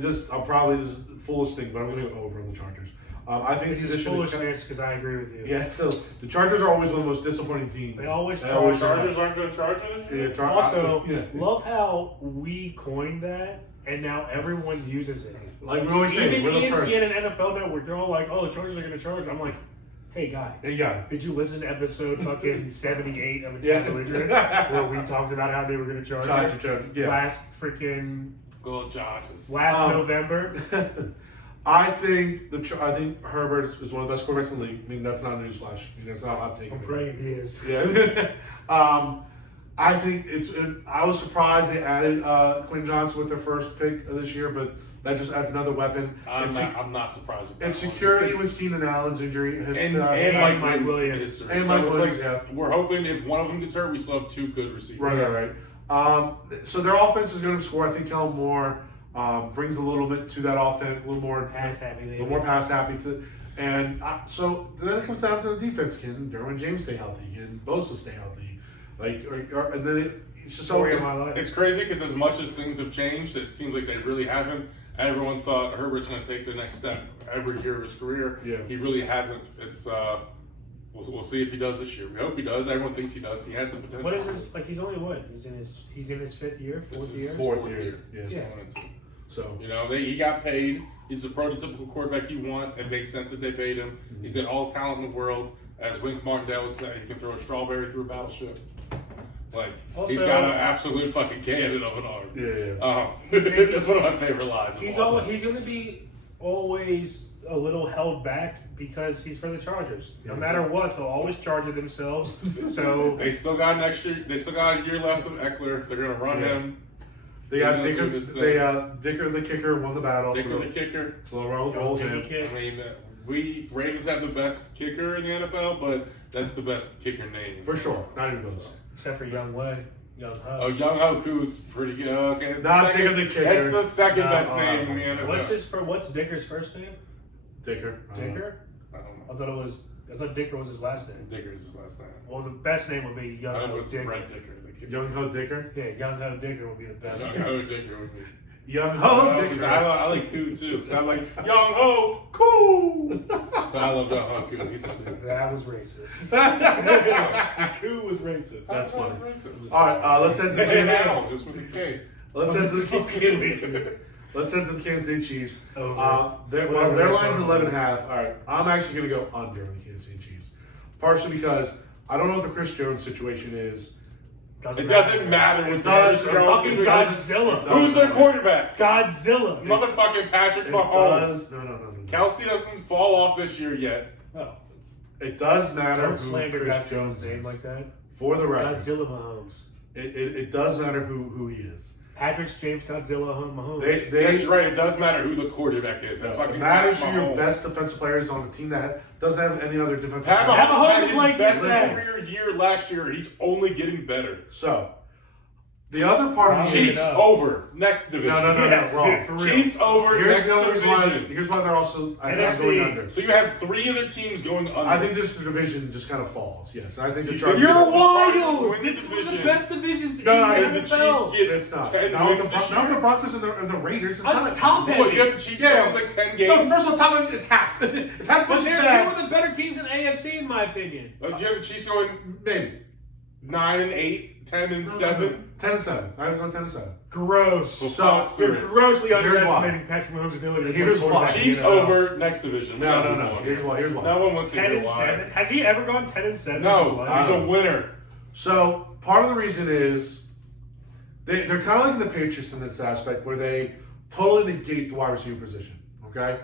This is a foolish thing, but I'm going to go over on the Chargers. I think This is foolishness because I agree with you. Yeah, so the Chargers are always one of the most disappointing teams. They always Chargers charge. aren't going to charge it? Yeah, Also, yeah. love how we coined that, and now everyone uses it. Like we always say, Even we're the ESPN first. and NFL Network, they're all like, "Oh, the Chargers are going to charge." I'm like, "Hey, guy, Yeah. did you listen to episode fucking 78 of Yeah. Attack Belligerent where we talked about how they were going to charge Charge, it charge, yeah. last freaking Go Chargers. November?" I think Herbert is one of the best quarterbacks in the league. I mean, that's not a newsflash. I mean, that's not a hot take. I'm praying he is. Yeah. I think I was surprised they added Quinn Johnson with their first pick of this year, but that just adds another weapon. I'm not surprised with that. And security with Keenan Allen's injury. And Mike Williams. And Mike Williams, yeah. We're hoping if one of them gets hurt, we still have two good receivers. Right. So their offense is going to score. I think Kellen Moore brings a little bit to that offense, a little more Pass happy. A little more pass happy. And so then it comes down to the defense. Can Derwin James stay healthy? Can Bosa stay healthy? And then it's just Story of my life. It's crazy because as much as things have changed, it seems like they really haven't. Everyone thought Herbert's going to take the next step every year of his career. Yeah. He really hasn't. It's we'll see if he does this year. We hope he does. Everyone thinks he does. He has the potential. What is this? Like he's only what? He's in his fifth year, This fourth is year. his fourth year. Yeah. So He got paid. He's the prototypical quarterback you want. It makes sense that they paid him. Mm-hmm. He's got all talent in the world. As Wink Martindale would say, he can throw a strawberry through a battleship. He's got an absolute fucking cannon of an arm. Yeah. That's one of my favorite lines. He's going to be always a little held back because he's for the Chargers. No matter what, they'll always charge it themselves. So they still got an extra. They still got a year left of Eckler. They're gonna run him. They got Dicker. Dicker the kicker won the battle. Dicker the kicker. So roll him. I mean, we Ravens have the best kicker in the NFL, but that's the best kicker name For sure. Not even close. except for Young Wei, Young Ho. Oh, Young Hoku's pretty good. Okay, it's Not the second, Dicker the kicker. It's the second No, best name in the NFL. What's Dicker's first name? Dicker. Dicker? I don't know. I thought Dicker was his last name. Dicker is his last name. Well, the best name would be Young I know Ho it's Dicker. Brett Dicker. The kicker. Young Ho Dicker. Yeah, Young Ho Dicker would be the best. Young Ho Dicker would be. Young Ho Because Dicker. I like Koo too. Because I'm like, Young Ho, cool. So I love Young Ho Koo. He's my dude. That was racist. Koo was racist. That's funny. Racist. All right, let's head to the Now, just with the K. Let's head to the Kansas City Chiefs. Their line's 11.5. All right, I'm actually going to go under on the Kansas City Chiefs, partially because I don't know what the Chris Jones situation is. It doesn't matter. It what does. Chris Jones Fucking is. Godzilla. Who's their quarterback? Godzilla. Motherfucking Patrick It Mahomes. does. No. Kelsey doesn't fall off this year yet. Oh, It does matter don't who slander Chris Godzilla's Jones name is. like that. For the record, Godzilla Mahomes. it does matter who he is. Patrick's James Godzilla Mahomes. Yes, you're right. It does matter who the quarterback is. That's It fucking matters Pat who your Mahomes. best defensive players on the team that doesn't have any other defensive Pat talent. Mahomes Mahomes had his played best defense. career year last year. He's only getting better. So, the other part of Chiefs over. Next division. No, Yes, wrong. for real. Chiefs over. Here's next the other reason why. division. Here's why they're also I think, NFC. going under. So you have three other teams going under. I think this division just kind of falls. Yes, I think the You Chargers. think You're Win wild! the This is one of the division. best divisions No, in And the the NFL. Chiefs get It's not. 10 Not with wins the, this not year. the Broncos and the Raiders. It's not It's a top heavy. What, you have the Chiefs Yeah. going like 10 games? No, first of all, top it's half. If half But was they're bad, two of the better teams in AFC, in my opinion. You have the Chiefs going maybe 9-8, 10-7. 10-7. I'm going 10-7. Gross. So You're grossly Here's underestimating Patrick Mahomes' ability. to Here's play why. quarterback in Chiefs the NFL. over next division. We gotta move on. Here's why. No one wants to hear 10-7. why. Has he ever gone 10-7? No, he's a winner. So part of the reason is they're kind of like the Patriots in this aspect where they totally negate the wide receiver position. Okay,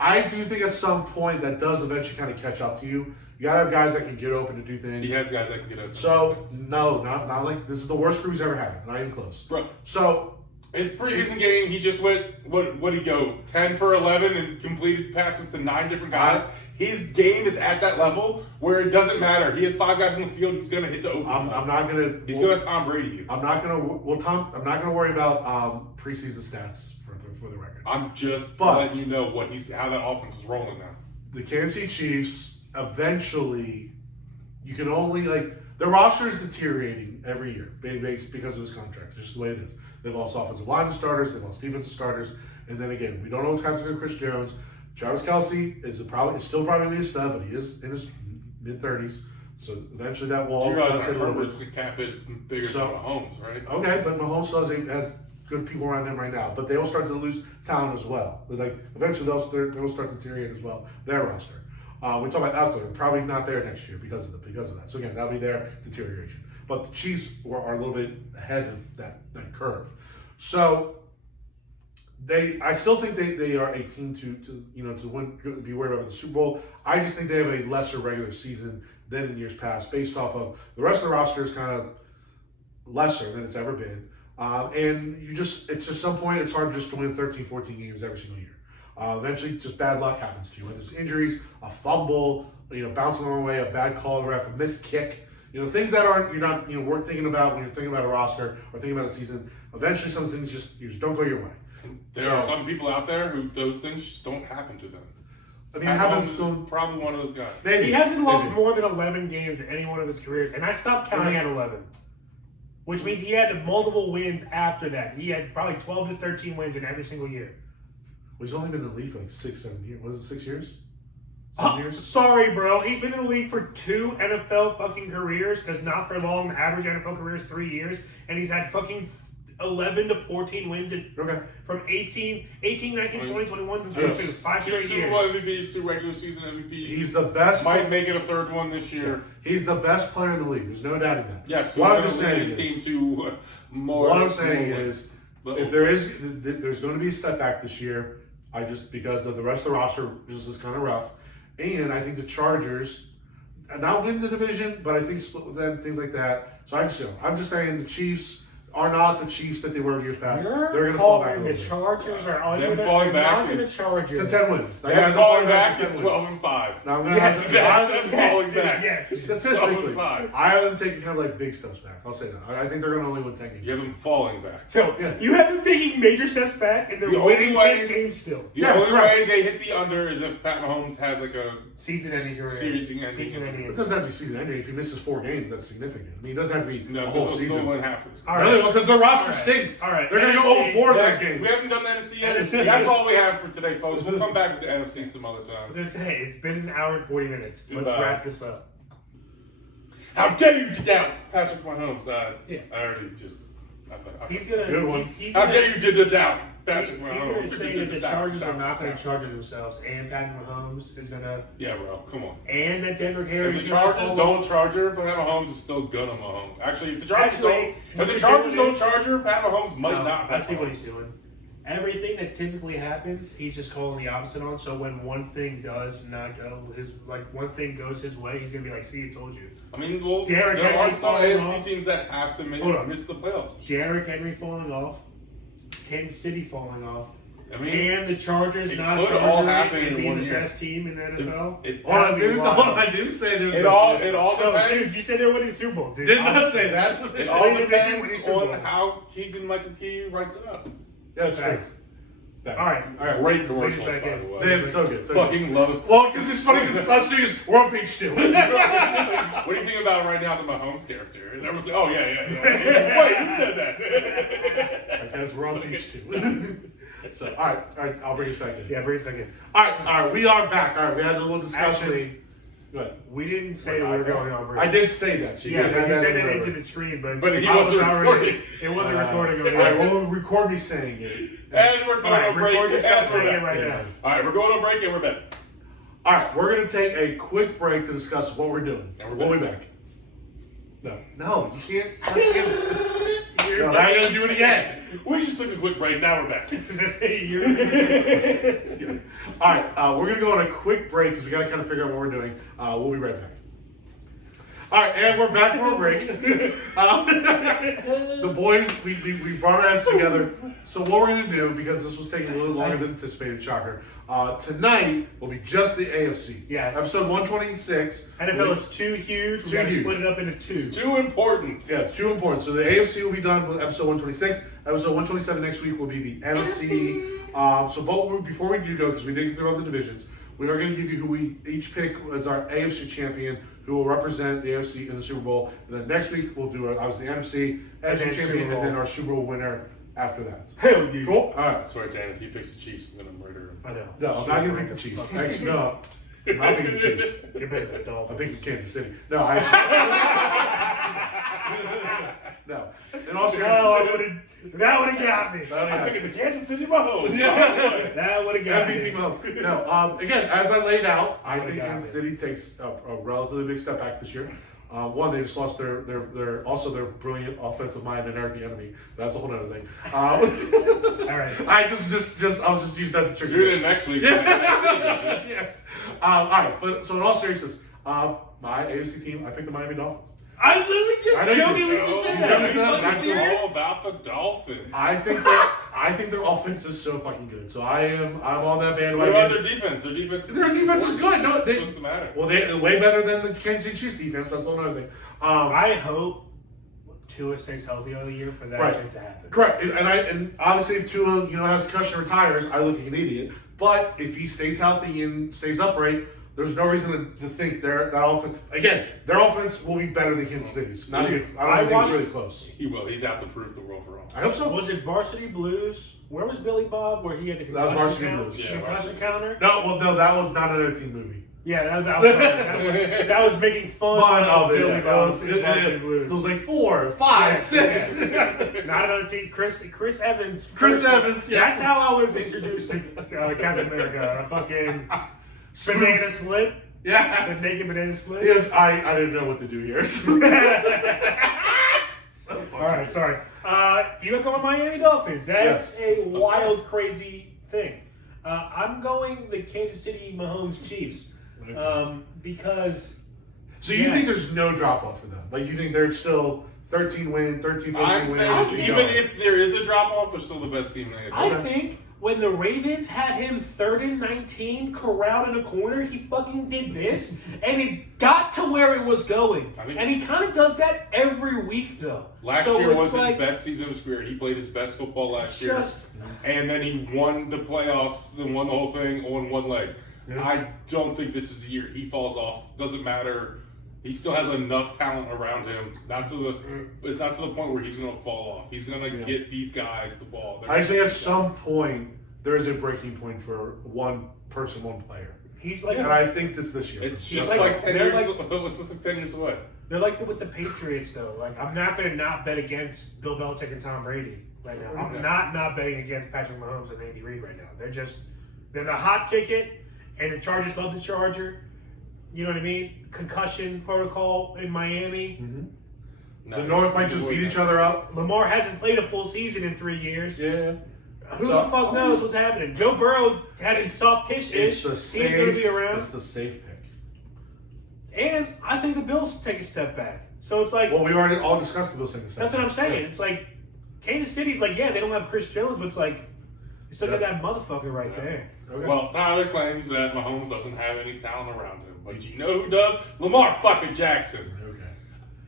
I do think at some point that does eventually kind of catch up to you. You gotta have guys that can get open to do things. He has guys that can get up. So no, not like this is the worst crew he's ever had. Not even close. Bro, So his preseason game, he just went, what did he go? 10 for 11 and completed passes to 9 different guys. His game is at that level where it doesn't matter. He has 5 guys on the field. He's going to hit the open. I'm not gonna. He's going to Tom Brady you. I'm not gonna. Well, Tom, I'm not gonna worry about preseason stats for the record. I'm just But- letting you know how that offense is rolling now. The Kansas City Chiefs eventually, you can only their roster is deteriorating every year because of this contract. It's just the way it is. They've lost offensive lineman starters, they've lost defensive starters, and then again, we don't know what's happening with Chris Jones. Travis Kelce is still probably gonna be a stud, but he is in his mid-30s, so eventually that will all You guys dust are in a little Herbert's bit. cap is bigger So- than Mahomes, right? Okay, but Mahomes still has good people around him right now, but they will start to lose talent as well. Eventually they will start to deteriorate as well. Their roster. We talk about Eckler, probably not there next year because of that. So again, that'll be their deterioration. But the Chiefs are a little bit ahead of that curve. So I still think they are a team to win, be worried about the Super Bowl. I just think they have a lesser regular season than in years past, based off of the rest of the roster is kind of lesser than it's ever been. And it's just some point it's hard just to win 13, 14 games every single year. Eventually, just bad luck happens to you. Whether it's injuries, a fumble, bouncing the wrong way, a bad call of the ref, a missed kick, things that you're not worth thinking about when you're thinking about a roster or thinking about a season. Eventually, some things just don't go your way. There are some people out there who those things just don't happen to them. I mean, it happens to probably one of those guys. Maybe. He hasn't lost more than 11 games in any one of his careers, and I stopped counting at 11. Which means he had multiple wins after that. He had probably 12 to 13 wins in every single year. Well, he's only been in the league for like 6, 7 years. What is it, 6 years? 7 years? Sorry, bro. He's been in the league for 2 NFL fucking careers, because not for long. The average NFL career is 3 years, and he's had fucking 11 to 14 wins from 18, 19, 20, 21, 22, 5 straight Super Bowl years. MVPs, 2 regular season MVPs. He's the best. Might make it a 3rd one this year. He's the best player in the league. There's no doubt in that. Yes. What I'm just saying his is, team to more. what I'm saying is, if there's going to be a step back this year, because of the rest of the roster just is kind of rough, and I think the Chargers not win the division, but I think split with them, things like that. So I'm just saying the Chiefs are not the Chiefs that they were years past. They're going to fall back a The little bit. Chargers are Them falling back the is- Chargers. To 10 wins. They're falling back is 12-5. Now I'm going to Yes, have Them to falling back. Yes. statistically, 12-5. I have them taking kind of like big steps back. I'll say that. I think they're going to only win 10 games. You have them falling back. No, Yeah. you have them taking major steps back, and they're The only winning way- 10 games still. The Yeah, only correct. way they hit the under is if Pat Mahomes has like a Season-ending career. Season-ending It doesn't have to be season ending. If he misses 4 games, that's significant. I mean, it doesn't have to be no, a because whole they'll still season. win half of this. All right. Really? Well, because their roster All right. stinks. All right. They're going to go NFC. over 4 of those Yes, games. we haven't done the NFC yet. That's all we have for today, folks. We'll come back with the NFC some other I was time. gonna say, it's been an hour and 40 minutes. Let's Goodbye. wrap this up. How dare you doubt Patrick Mahomes? Yeah. I already just. He's gonna. Good one. He's How gonna, dare you doubt Patrick Mahomes? He's gonna say that the Chargers are not gonna Doubt. charge themselves, and Patrick Mahomes is gonna, Yeah, bro. Come on. and that Denver Carey If is the gonna Chargers fall don't charge her, Pat Mahomes is still gonna Mahomes. Actually, if the Chargers Actually, don't, if the Chargers don't charge her, Pat Mahomes might No, not. I see what he's doing. Everything that typically happens, he's just calling the opposite on. So when one thing does not go one thing goes his way, he's gonna be like, "See, I told you." I mean, well, Derrick there are Henry some falling AFC off. teams that have to Hold on. miss the playoffs. Derrick Henry falling off, Kansas City falling off, I mean, and the Chargers it not could all charging happen and in being one the year. best team in the NFL. it Hold on, wild. I didn't say there was It all So, depends. dude, you said they were winning the Super Bowl, dude. Did not say that. It all Winning division, depends winning Super Bowl. on how Michael Key writes it up. Yeah, it's true. Facts. Thanks. All right. All right. Great commercials, back by in. the way. They're so good. So good. Fucking love it. Well, because it's funny because us two we're on page 2. What do you think about right now the Mahomes character? And everyone's like, oh yeah. Wait, who said that? Because we're on page 2. So, all right, I'll bring us back in. Yeah, bring us back in. All right, we are back. All right, we had a little discussion. Actually, Go ahead. we didn't say that we were going on break. I did say that. Yeah, did. you I said it remember. into the screen, but But he I was wasn't already- recording. It wasn't recording over All right, there. well, record me saying it. And we're going All right, on break. record yourself And we're saying it back. right Yeah. now. All right, we're going on break and we're back. All right, we're going to take a quick break to discuss what we're doing. And we're We'll be back. No, you can't. No, now you're going to do it again. We just took a quick break. Now we're back. All right, we're going to go on a quick break because we got to kind of figure out what we're doing. We'll be right back. All right, and we're back from a break. The boys, we brought our heads together. So what we're going to do, because this was taking a little longer than anticipated, shocker, tonight will be just the AFC. Yes. Episode 126. NFL is too huge. We Too got to huge. split it up into 2. It's too important. Yeah, it's too important. So the AFC will be done with episode 126. Episode 127 next week will be the NFC. Before we do go, because we didn't get through all the divisions, we are going to give you who we each pick as our AFC champion, who will represent the AFC in the Super Bowl. And then next week we'll do obviously the NFC, And then AFC champion, Super and Bowl. then our Super Bowl winner after that. Hell yeah. Cool? All right. I swear, Dan, if he picks the Chiefs, I'm going to murder him. I know. No, I'm not going to pick the Chiefs. Actually, no. I'm not picking the Chiefs. You're better than I'm Dolphins. picking Kansas City. No, no. In all seriousness, That would have got me. I'm picking the Kansas City Mahomes. That would have got MVP me. Mahomes. No, again, as I laid out, I Would've think got Kansas me. City takes a relatively big step back this year. One, they just lost their brilliant offensive mind and Eric Bieniemy. That's a whole other thing. All right. I was just using that to trigger. Do it next week. Yes. All right. So in all seriousness, my AFC team, I picked the Miami Dolphins. I literally just jokingly just said that. Are you fucking That's serious? all about the Dolphins. I think their offense is so fucking good. So I'm on that What bandwagon. about their defense? Their defense is good. No, it's supposed to matter. Well, they're way better than the Kansas City Chiefs defense. That's all another thing. I hope Tua stays healthy all year for that Right. to happen. Correct. And obviously if Tua, has a concussion and retires, I look like an idiot. But if he stays healthy and stays upright, there's no reason to think their offense will be better than Kansas City's. Not even, I don't think it's really close. He will. He's out to prove the world wrong. I hope so. Was it Varsity Blues? Where was Billy Bob? Where he had the That was concussion Varsity count? Blues. Yeah, Concussion Varsity. counter? No, that was not another team movie. Yeah, that was making fun of it. Billy It Bob's was, Varsity Blues. it was like 4, 5, 6. Not another team. Chris Evans. Chris Evans, yeah. That's how I was introduced to Captain America. A fucking banana split. Yeah. The naked banana split. Yes, I didn't know what to do here. So All right, sorry. You got going Miami Dolphins. That's a wild, crazy thing. I'm going the Kansas City Mahomes Chiefs because. So you think there's no drop off for them? Like you think they're still 13 win, 13, 14 I'm win? saying even if there is a drop off, they're still the best team in the AFC. I think when the Ravens had him 3rd and 19, corralled in a corner, he fucking did this, and it got to where it was going. And he kind of does that every week, though. Last year was his best season of his career. He played his best football last year. And then he won the playoffs, then won the whole thing on one leg. Yeah. I don't think this is the year. He falls off. Doesn't matter. He still has enough talent around him. It's not to the point where he's going to fall off. He's going to get these guys the ball. I think at some point there is a breaking point for one person, one player. He's like, and I think this year. It's just like 10 years. It's just like 10 years away. They're like with the Patriots, though. Like I'm not going to not bet against Bill Belichick and Tom Brady right now. I'm not betting against Patrick Mahomes and Andy Reid right now. They're the hot ticket, and the Chargers love the Charger. You know what I mean? Concussion protocol in Miami. Mm-hmm. The North might just beat each other up. Lamar hasn't played a full season in 3 years. Yeah. Who the fuck knows what's happening? Joe Burrow has his soft-ish. He's going to be around. It's the safe pick. And I think the Bills take a step back. So it's like... Well, we already all discussed those things. That's what I'm saying. Yeah. It's like, Kansas City's like, yeah, they don't have Chris Jones, but it's like, you still got that motherfucker right there. Okay. Well, Tyler claims that Mahomes doesn't have any talent around him. But you know who does? Lamar fucking Jackson. Okay.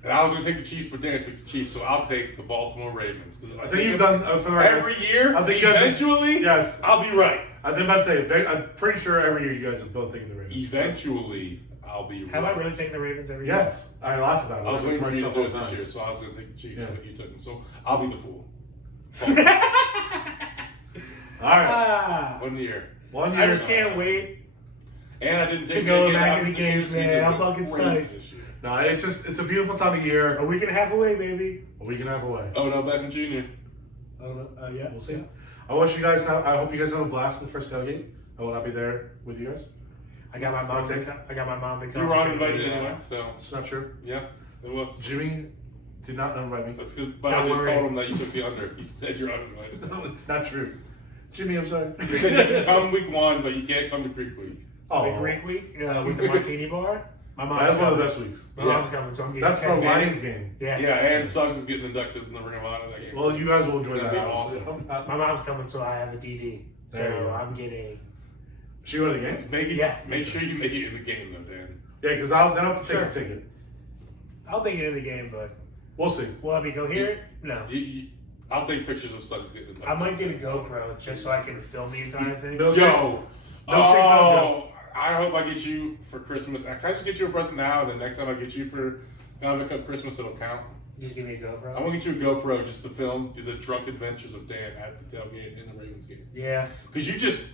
And I was going to take the Chiefs, but Dan took the Chiefs, so I'll take the Baltimore Ravens. I think you've done for the record. Every year, I think you guys eventually, yes, I'll be right. I think about to say, I'm pretty sure every year you guys have both taken the Ravens. Eventually, I'll be right. Have I really taken the Ravens every year? Yes. I laugh about it. I was waiting for you to do it this year, so I was going to take the Chiefs, but you took them. So I'll be the fool. All right. 1 year. 1 year. I just can't wait And I didn't to take go JK back in the Dobbins games, this man. year. I'm fucking Crazy psyched. this year. No, it's a beautiful time of year. A week and a half away, baby. A week and a half away. Oh, no, Beckham Jr. Yeah. We'll see. I wish you guys I hope you guys have a blast in the first tailgate. I will not be there with you guys. I got my mom to come. You were uninvited anyway, so. It's not true. Yeah, it was. Jimmy did not invite me. That's good, but I Don't just worry. told him that you took the under. He said you're uninvited. No, it's not true. Jimmy, I'm sorry. You said you can come week 1, but you can't come to Greek week. Oh, The Greek week with the martini bar. My mom's that's one of the coming. best weeks. My mom's coming, so I'm getting That's the 10 Lions game. Yeah. Yeah, and Suggs is getting inducted in the Ring of Honor that game. Well, you guys will enjoy It's that. gonna be Obviously. awesome. I'm not- My mom's coming, so I have a DD. So There you go. I'm getting. She go to the game? Make sure you make it in the game though, Dan. Yeah, because I'll then I'll have to take Sure. a ticket. I'll make it in the game, but We'll see. will I be coherent? No. I'll take pictures of Suggs getting inducted. I might get a GoPro just so I can film the entire thing. No. Yo! Milkshake Oh! I hope I get you for Christmas. Can I just get you a present now, and then next time I get you for kind of a Christmas, it'll count? Just give me a GoPro. I want to get you a GoPro just to film the drunk adventures of Dan at the tailgate in the Ravens game. Yeah. Because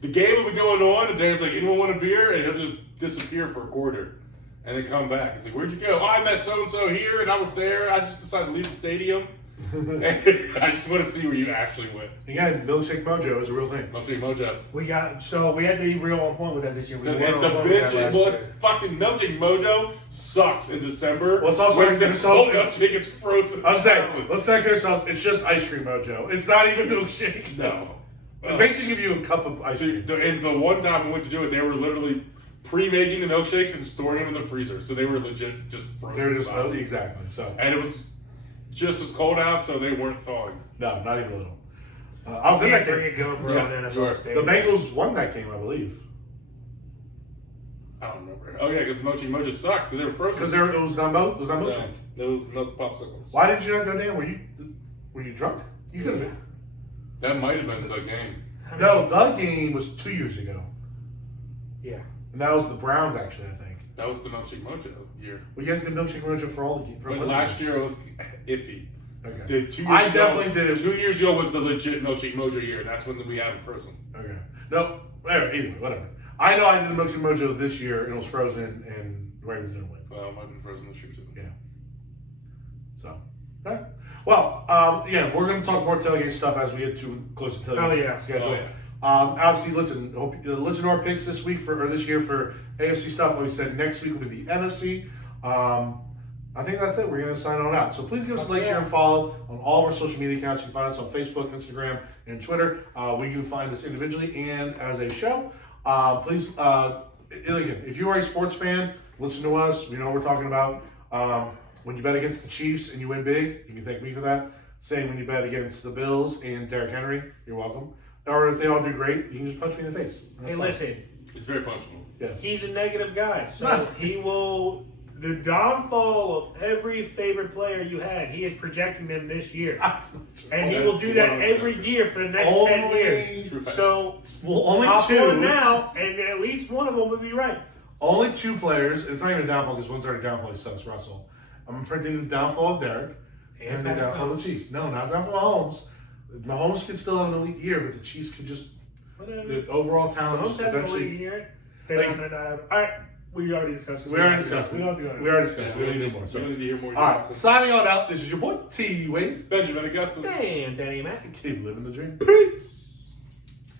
the game will be going on, and Dan's like, anyone want a beer? And he'll just disappear for a quarter. And then come back. It's like, where'd you go? Oh, I met so-and-so here, and I was there. I just decided to leave the stadium. I just want to see where you actually went. Again, Milkshake Mojo is a real thing. Milkshake Mojo. We had to be real on point with that this year. So weren't it's a on point with that bitch. last Well, year. it's fucking Milkshake Mojo sucks in December. Well, it's also when like the themselves- cold milkshake is frozen. I'm saying, let's not kid ourselves. It's just ice cream Mojo. It's not even milkshake. No. They basically give you a cup of ice cream. And the one time we went to do it, they were literally pre-making the milkshakes and storing them in the freezer. So they were legit just frozen. They're just solid. exactly so. And it was just as cold out, so they weren't thawing. No, not even a little. I was in that Bring game. it GoPro Yeah, in you are. NFL The Stadium. Bengals won that game, I believe, I don't remember. Oh yeah, because Milkshake Mojo sucked because they were frozen. because it was not milkshake. Those milk popsicles. Why did you not go down? Were you drunk? You could have been. That might have been the game. I mean, No, the game was 2 years ago, Yeah. and that was the Browns actually. I think. That was the Milkshake Mojo year. Well, you guys did Milkshake Mojo for all the teams. But last year it was iffy. Okay. The 2 years I ago, definitely did it. 2 years ago was the legit Milkshake Mojo year. That's when we had them frozen. Okay. No. Anyway, whatever. I know I did a Milkshake Mojo this year, and it was frozen, and the Ravens didn't win. Well, it might have been frozen this year too. Yeah. So. Okay. Well, yeah, we're going to talk more tailgate stuff as we get to close to tailgate schedule. Oh, yeah. Obviously, listen to our picks this week or this year for AFC stuff. Like we said, next week will be the NFC. I think that's it. We're going to sign on out. So please give us a like, share, and follow on all of our social media accounts. You can find us on Facebook, Instagram, and Twitter. We can find us individually and as a show. Please, again, if you are a sports fan, listen to us. We know what we're talking about. When you bet against the Chiefs and you win big, you can thank me for that. Same when you bet against the Bills and Derrick Henry, you're welcome. Or if they all do great, you can just punch me in the face. Hey, listen. It's very punchable. Yes. He's a negative guy, so he will. The downfall of every favorite player you had, he is projecting them this year, That's not true. and he That's will do that 100% every true. year for the next 10 years. True facts. So Well, only hop two. on now, and at least one of them would be right. Only two players. It's not even a downfall because one's already downfall. He sucks, Russell. I'm predicting the downfall of Derrick and the downfall of the Chiefs. No, not the downfall of Mahomes. Mahomes could still have an elite year, but the Chiefs could just Whatever. the overall talent Mahomes just has a eventually. league year. They're like- not going to not have. All right, we already discussed it. We already discussed We it. don't have to go there. We already discussed it. Yeah, We don't need more. we So. don't need to hear more. All right, Johnson. signing on out. This is your boy T. Wade. Benjamin Augustus. And Danny Matt. Keep living the dream. Peace.